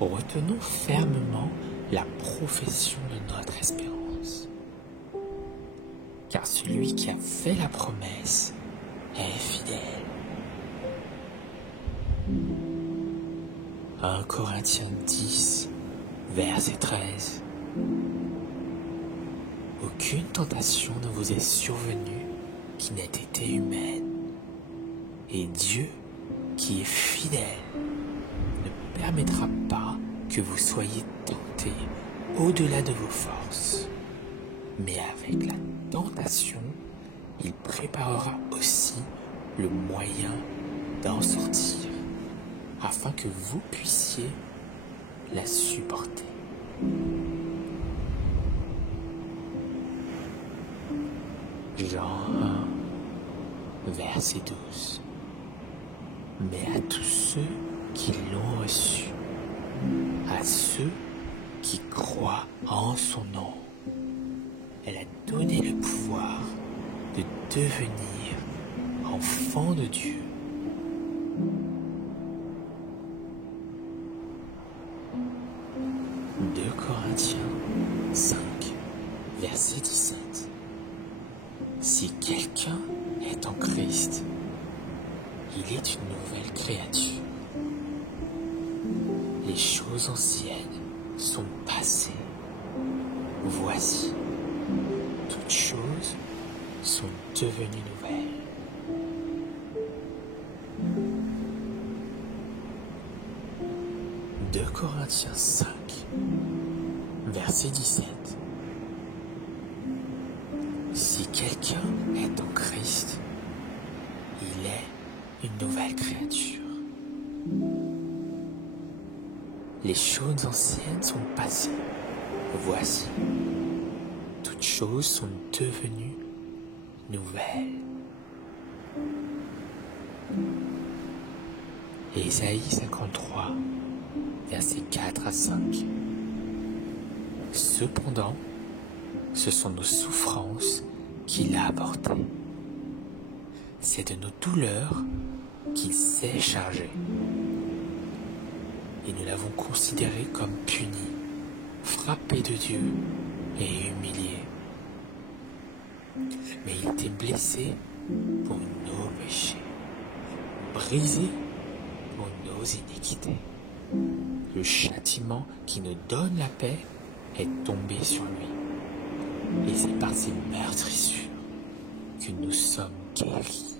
Retenons fermement la profession de notre espérance, car celui qui a fait la promesse est fidèle. 1 Corinthiens 10, verset 13. Aucune tentation ne vous est survenue qui n'ait été humaine, et Dieu, qui est fidèle, ne permettra pas que vous soyez tentés au-delà de vos forces. Mais avec la tentation, il préparera aussi le moyen d'en sortir, afin que vous puissiez la supporter. Jean 1, verset 12. Mais à tous ceux qui l'ont reçu, à ceux qui croient en son nom, elle a donné le pouvoir de devenir enfants de Dieu. « 2 Corinthiens 5, verset 17. Si quelqu'un est en Christ, il est une nouvelle créature. Les choses anciennes sont passées. Voici, toutes choses sont devenues nouvelles. » 2 Corinthiens 5, verset 17. Si quelqu'un est en Christ, il est une nouvelle créature. Les choses anciennes sont passées. Voici, toutes choses sont devenues nouvelles. Ésaïe 53, versets 4 à 5. Cependant, ce sont nos souffrances qu'il a apportées. C'est de nos douleurs qu'il s'est chargé. Et nous l'avons considéré comme puni, frappé de Dieu et humilié. Mais il était blessé pour nos péchés, brisé pour nos iniquités. Le châtiment qui nous donne la paix est tombé sur lui. Et c'est par ses meurtrissures que nous sommes guéris.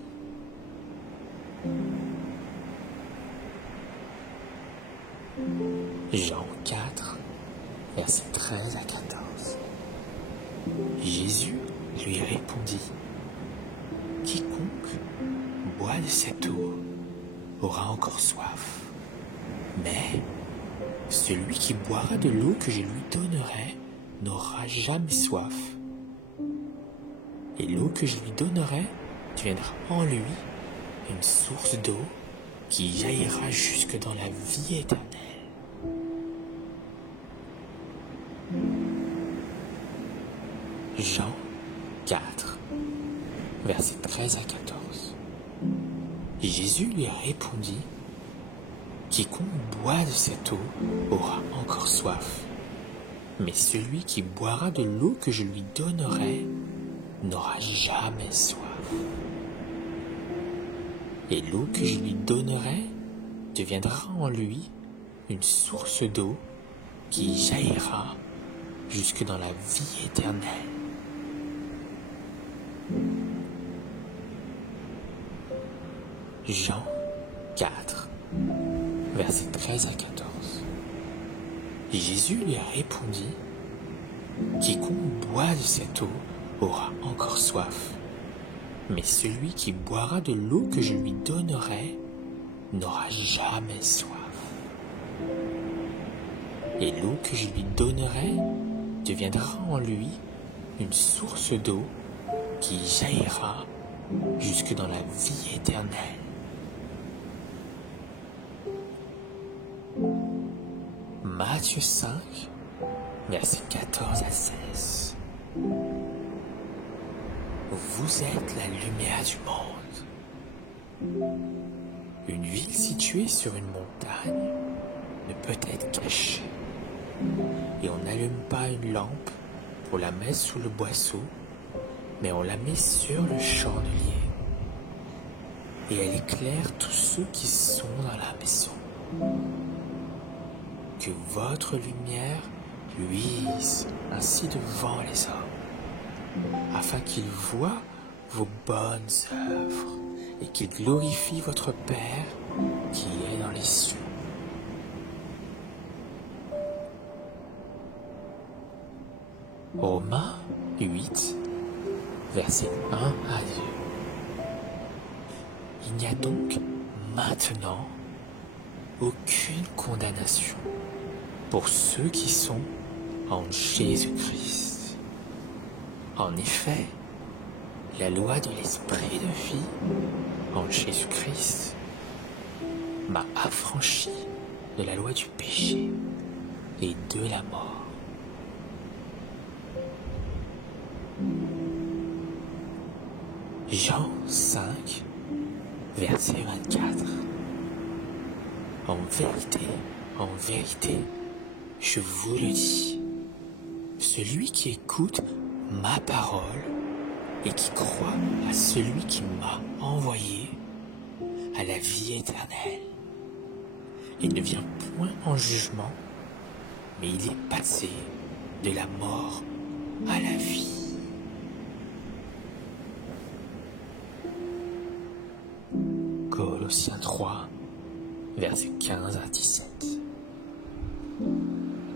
Jean 4, versets 13 à 14. Jésus lui répondit: quiconque boit de cette eau aura encore soif. Mais celui qui boira de l'eau que je lui donnerai n'aura jamais soif. Et l'eau que je lui donnerai deviendra en lui une source d'eau qui jaillira jusque dans la vie éternelle. Jean 4, versets 13 à 14. Jésus lui répondit: quiconque boit de cette eau aura encore soif. Mais celui qui boira de l'eau que je lui donnerai n'aura jamais soif. Et l'eau que je lui donnerai deviendra en lui une source d'eau qui jaillira jusque dans la vie éternelle. Jean 4, versets 13 à 14. Jésus lui a répondu, « Quiconque boit de cette eau aura encore soif, mais celui qui boira de l'eau que je lui donnerai n'aura jamais soif. Et l'eau que je lui donnerai deviendra en lui une source d'eau qui jaillira jusque dans la vie éternelle. » Matthieu 5, versets 14 à 16. Vous êtes la lumière du monde. Une ville située sur une montagne ne peut être cachée. Et on n'allume pas une lampe pour la mettre sous le boisseau, mais on la met sur le chandelier. Et elle éclaire tous ceux qui sont dans la maison. Que votre lumière luise ainsi devant les hommes, afin qu'ils voient vos bonnes œuvres et qu'ils glorifient votre Père qui est dans les cieux. Romains 8, versets 1 à 2. Il n'y a donc maintenant aucune condamnation pour ceux qui sont en Jésus-Christ. En effet, la loi de l'esprit de vie en Jésus-Christ m'a affranchi de la loi du péché et de la mort. Jean 5, verset 24. En vérité, je vous le dis, celui qui écoute ma parole et qui croit à celui qui m'a envoyé a la vie éternelle. Il ne vient point en jugement, mais il est passé de la mort à la vie. Colossiens 3, versets 15 à 17.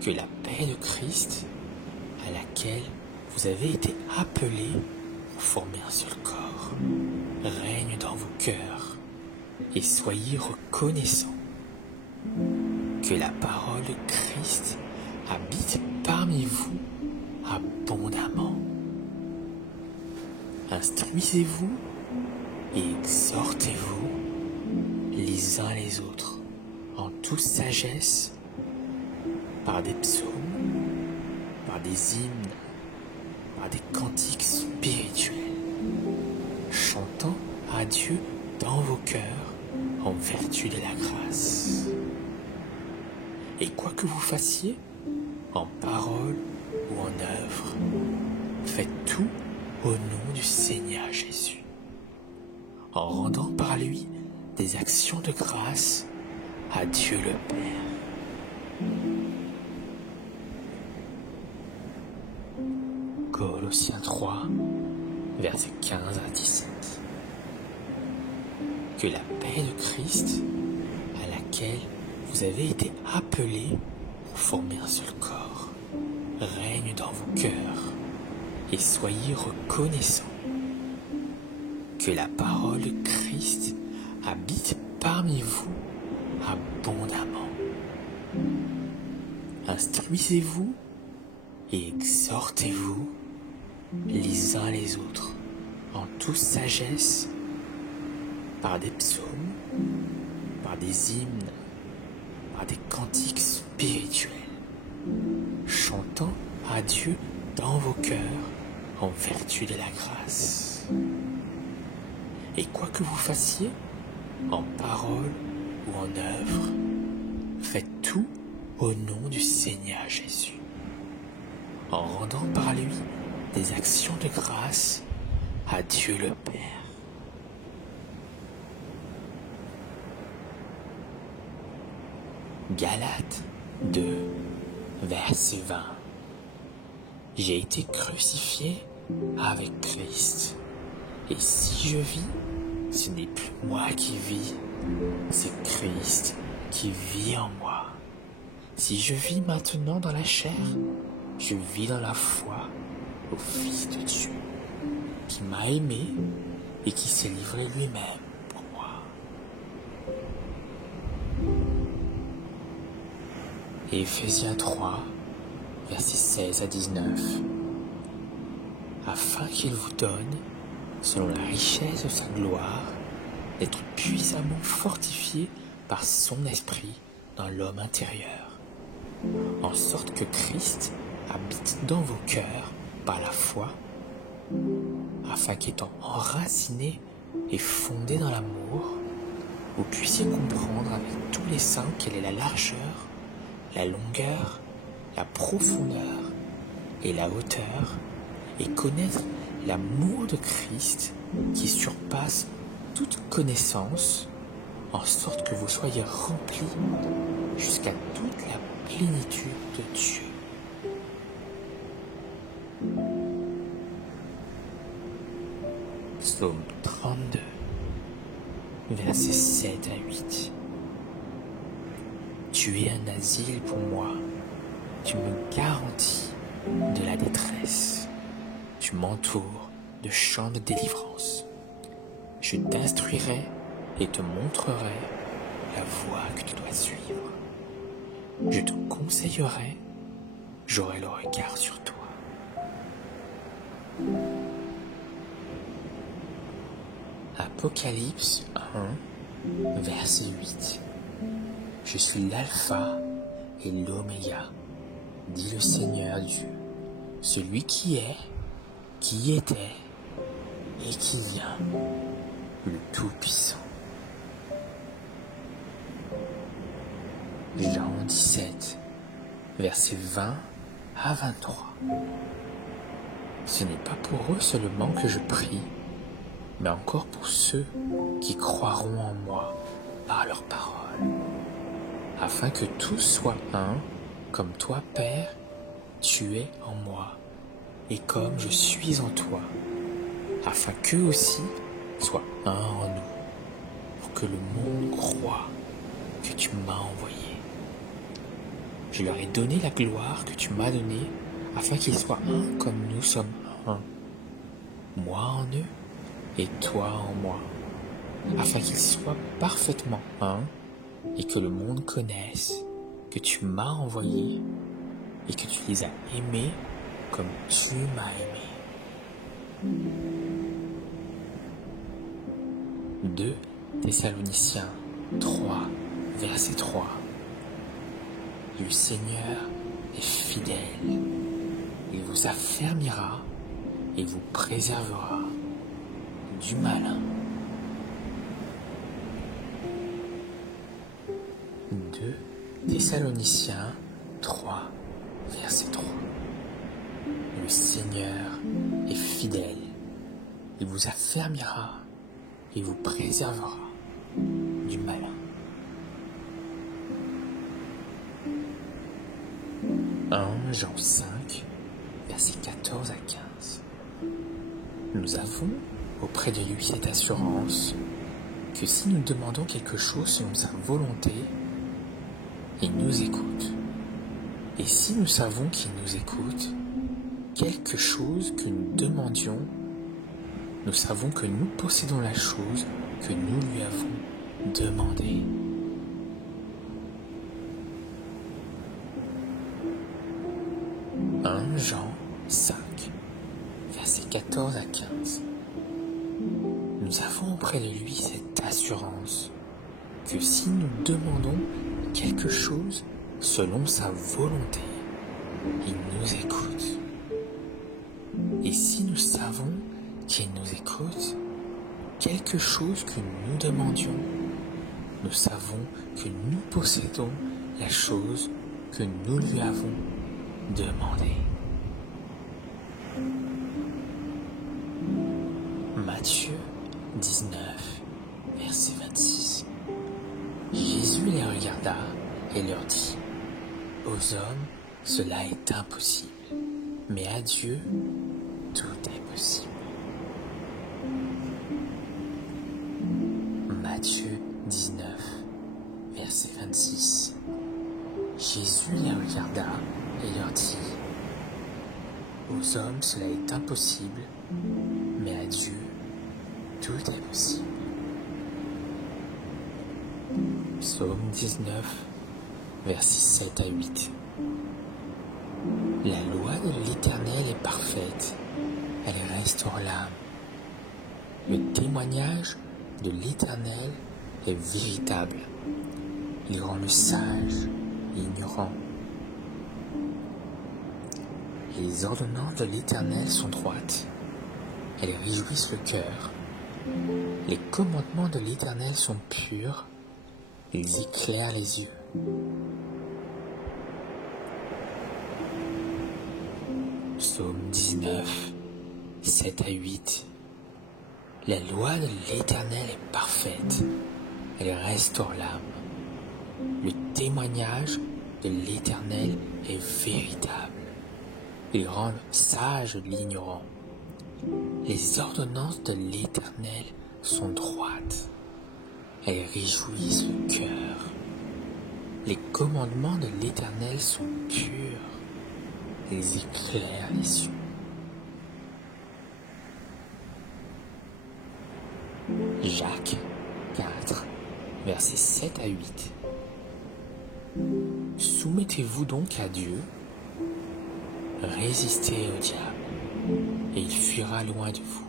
Que la paix de Christ, à laquelle vous avez été appelés pour former un seul corps, règne dans vos cœurs et soyez reconnaissants. Que la parole de Christ habite parmi vous abondamment. Instruisez-vous et exhortez-vous les uns les autres en toute sagesse, par des psaumes, par des hymnes, par des cantiques spirituels, chantant à Dieu dans vos cœurs en vertu de la grâce. Et quoi que vous fassiez, en parole ou en œuvre, faites tout au nom du Seigneur Jésus, en rendant par lui des actions de grâce à Dieu le Père. Colossiens 3, versets 15 à 17. Que la paix de Christ, à laquelle vous avez été appelés pour former un seul corps, règne dans vos cœurs et soyez reconnaissants. Que la parole de Christ habite parmi vous abondamment. Instruisez-vous et exhortez-vous les uns les autres en toute sagesse, par des psaumes, par des hymnes, par des cantiques spirituels, chantant à Dieu dans vos cœurs en vertu de la grâce. Et quoi que vous fassiez, en parole ou en œuvre, faites tout au nom du Seigneur Jésus, en rendant par lui des actions de grâce à Dieu le Père. Galates 2, verset 20. J'ai été crucifié avec Christ. Et si je vis, ce n'est plus moi qui vis, c'est Christ qui vit en moi. Si je vis maintenant dans la chair, je vis dans la foi au Fils de Dieu, qui m'a aimé et qui s'est livré lui-même pour moi. Et Ephésiens 3, versets 16 à 19. Afin qu'il vous donne, selon la richesse de sa gloire, d'être puissamment fortifié par son esprit dans l'homme intérieur, en sorte que Christ habite dans vos cœurs par la foi, afin qu'étant enraciné et fondé dans l'amour, vous puissiez comprendre avec tous les saints quelle est la largeur, la longueur, la profondeur et la hauteur, et connaître l'amour de Christ qui surpasse toute connaissance, en sorte que vous soyez remplis jusqu'à toute la plénitude de Dieu. Psaume 32, versets 7 à 8. Tu es un asile pour moi, tu me garantis de la détresse, tu m'entoures de chants de délivrance. Je t'instruirai et te montrerai la voie que tu dois suivre. Je te conseillerai, j'aurai le regard sur toi. Apocalypse 1, verset 8. Je suis l'alpha et l'oméga, dit le Seigneur Dieu, celui qui est, qui était et qui vient, le Tout-Puissant. Jean 17, versets 20 à 23. Ce n'est pas pour eux seulement que je prie, mais encore pour ceux qui croiront en moi par leur parole, afin que tous soient un, comme toi, Père, tu es en moi, et comme je suis en toi, afin qu'eux aussi soient un en nous, pour que le monde croie que tu m'as envoyé. Je leur ai donné la gloire que tu m'as donnée, afin qu'ils soient un comme nous sommes un, moi en eux et toi en moi, afin qu'ils soient parfaitement un, et que le monde connaisse que tu m'as envoyé et que tu les as aimés comme tu m'as aimé. 2 Thessaloniciens 3, verset 3. Le Seigneur est fidèle, il vous affermira et vous préservera du malin. 2 Thessaloniciens 3, verset 3. Le Seigneur est fidèle, il vous affermira et vous préservera du malin. 1 Jean 5, versets 14 à 15. Nous avons auprès de lui cette assurance que si nous demandons quelque chose selon sa volonté, il nous écoute. Et si nous savons qu'il nous écoute, quelque chose que nous demandions, nous savons que nous possédons la chose que nous lui avons demandée. Jean 5, versets 14 à 15. Nous avons auprès de lui cette assurance que si nous demandons quelque chose selon sa volonté, il nous écoute. Et si nous savons qu'il nous écoute, quelque chose que nous demandions, nous savons que nous possédons la chose que nous lui avons demandée. Matthieu 19, verset 26. Jésus les regarda et leur dit: Aux hommes, cela est impossible. Mais à Dieu, tout est possible. Matthieu 19, verset 26. Jésus les regarda et leur dit: aux hommes cela est impossible, mais à Dieu tout est possible. Psaume 19, versets 7 à 8. La loi de l'Éternel est parfaite, elle restaure l'âme. Le témoignage de l'Éternel est véritable, il rend le sage ignorant. Les ordonnances de l'Éternel sont droites, elles réjouissent le cœur. Les commandements de l'Éternel sont purs, ils éclairent les yeux. Psaume 19, 7 à 8. La loi de l'Éternel est parfaite, elle restaure l'âme. Le témoignage de l'Éternel est véritable, il rend sage l'ignorant. Les ordonnances de l'Éternel sont droites, elles réjouissent le cœur. Les commandements de l'Éternel sont purs, ils éclairent les yeux. Jacques 4, versets 7 à 8. Soumettez-vous donc à Dieu, résistez au diable, et il fuira loin de vous.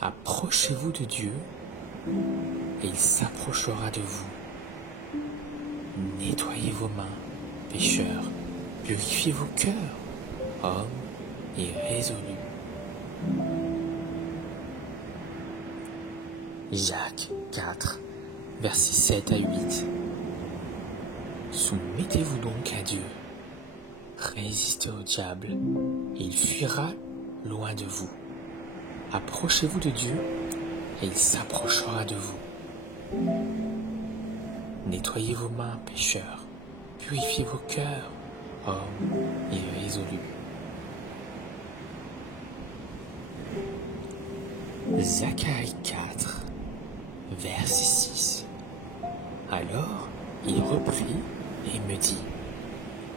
Approchez-vous de Dieu, et il s'approchera de vous. Nettoyez vos mains, pécheurs, purifiez vos cœurs, hommes irrésolus. Jacques 4, versets 7 à 8. Soumettez-vous donc à Dieu, résistez au diable, et il fuira loin de vous. Approchez-vous de Dieu, et il s'approchera de vous. Nettoyez vos mains, pécheurs, purifiez vos cœurs, hommes irrésolus. Zacharie 4, verset 6. Alors il reprit et me dit: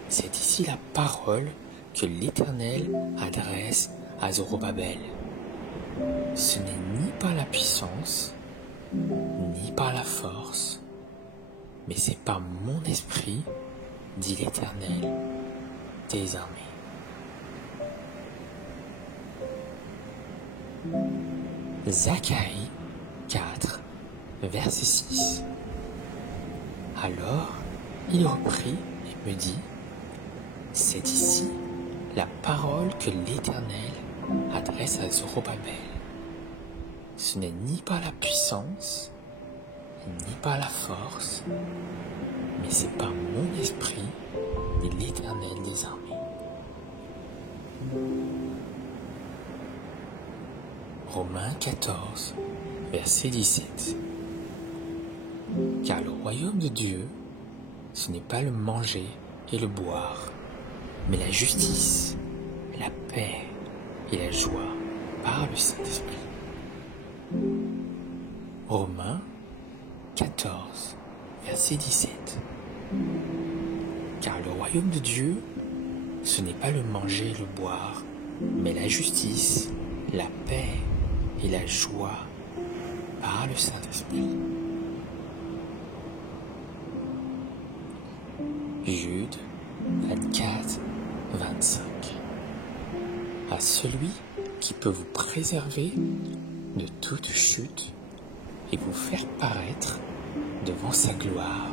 c'est ici la parole que l'Éternel adresse à Zorobabel. Ce n'est ni par la puissance, ni par la force, mais c'est par mon esprit, dit l'Éternel des armées. Zacharie 4, verset 6. Alors il reprit et me dit: c'est ici la parole que l'Éternel adresse à Zorobabel. Ce n'est ni par la puissance, ni par la force, mais c'est par mon esprit, dit l'Éternel des armées. Romains 14, verset 17. Car le royaume de Dieu, ce n'est pas le manger et le boire, mais la justice, la paix et la joie par le Saint-Esprit. Romains 14, verset 17. Car le royaume de Dieu, ce n'est pas le manger et le boire, mais la justice, la paix et la joie par le Saint-Esprit. Jude 24, 25. À celui qui peut vous préserver de toute chute et vous faire paraître devant sa gloire,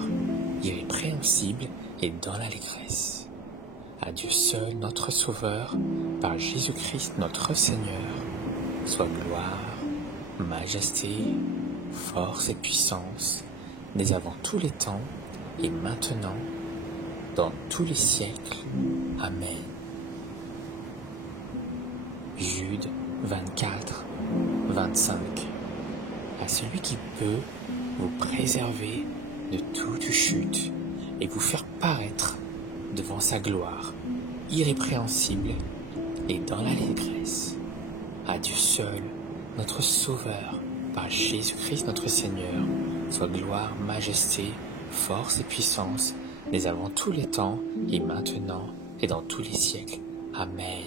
irrépréhensible et dans l'allégresse. À Dieu seul, notre Sauveur, par Jésus-Christ notre Seigneur, soit gloire, majesté, force et puissance, dès avant tous les temps et maintenant, dans tous les siècles. Amen. Jude 24, 25. À celui qui peut vous préserver de toute chute et vous faire paraître devant sa gloire, irrépréhensible et dans l'allégresse. À Dieu seul, notre Sauveur, par Jésus-Christ notre Seigneur, soit gloire, majesté, force et puissance, dès avant tous les temps, et maintenant, et dans tous les siècles. Amen.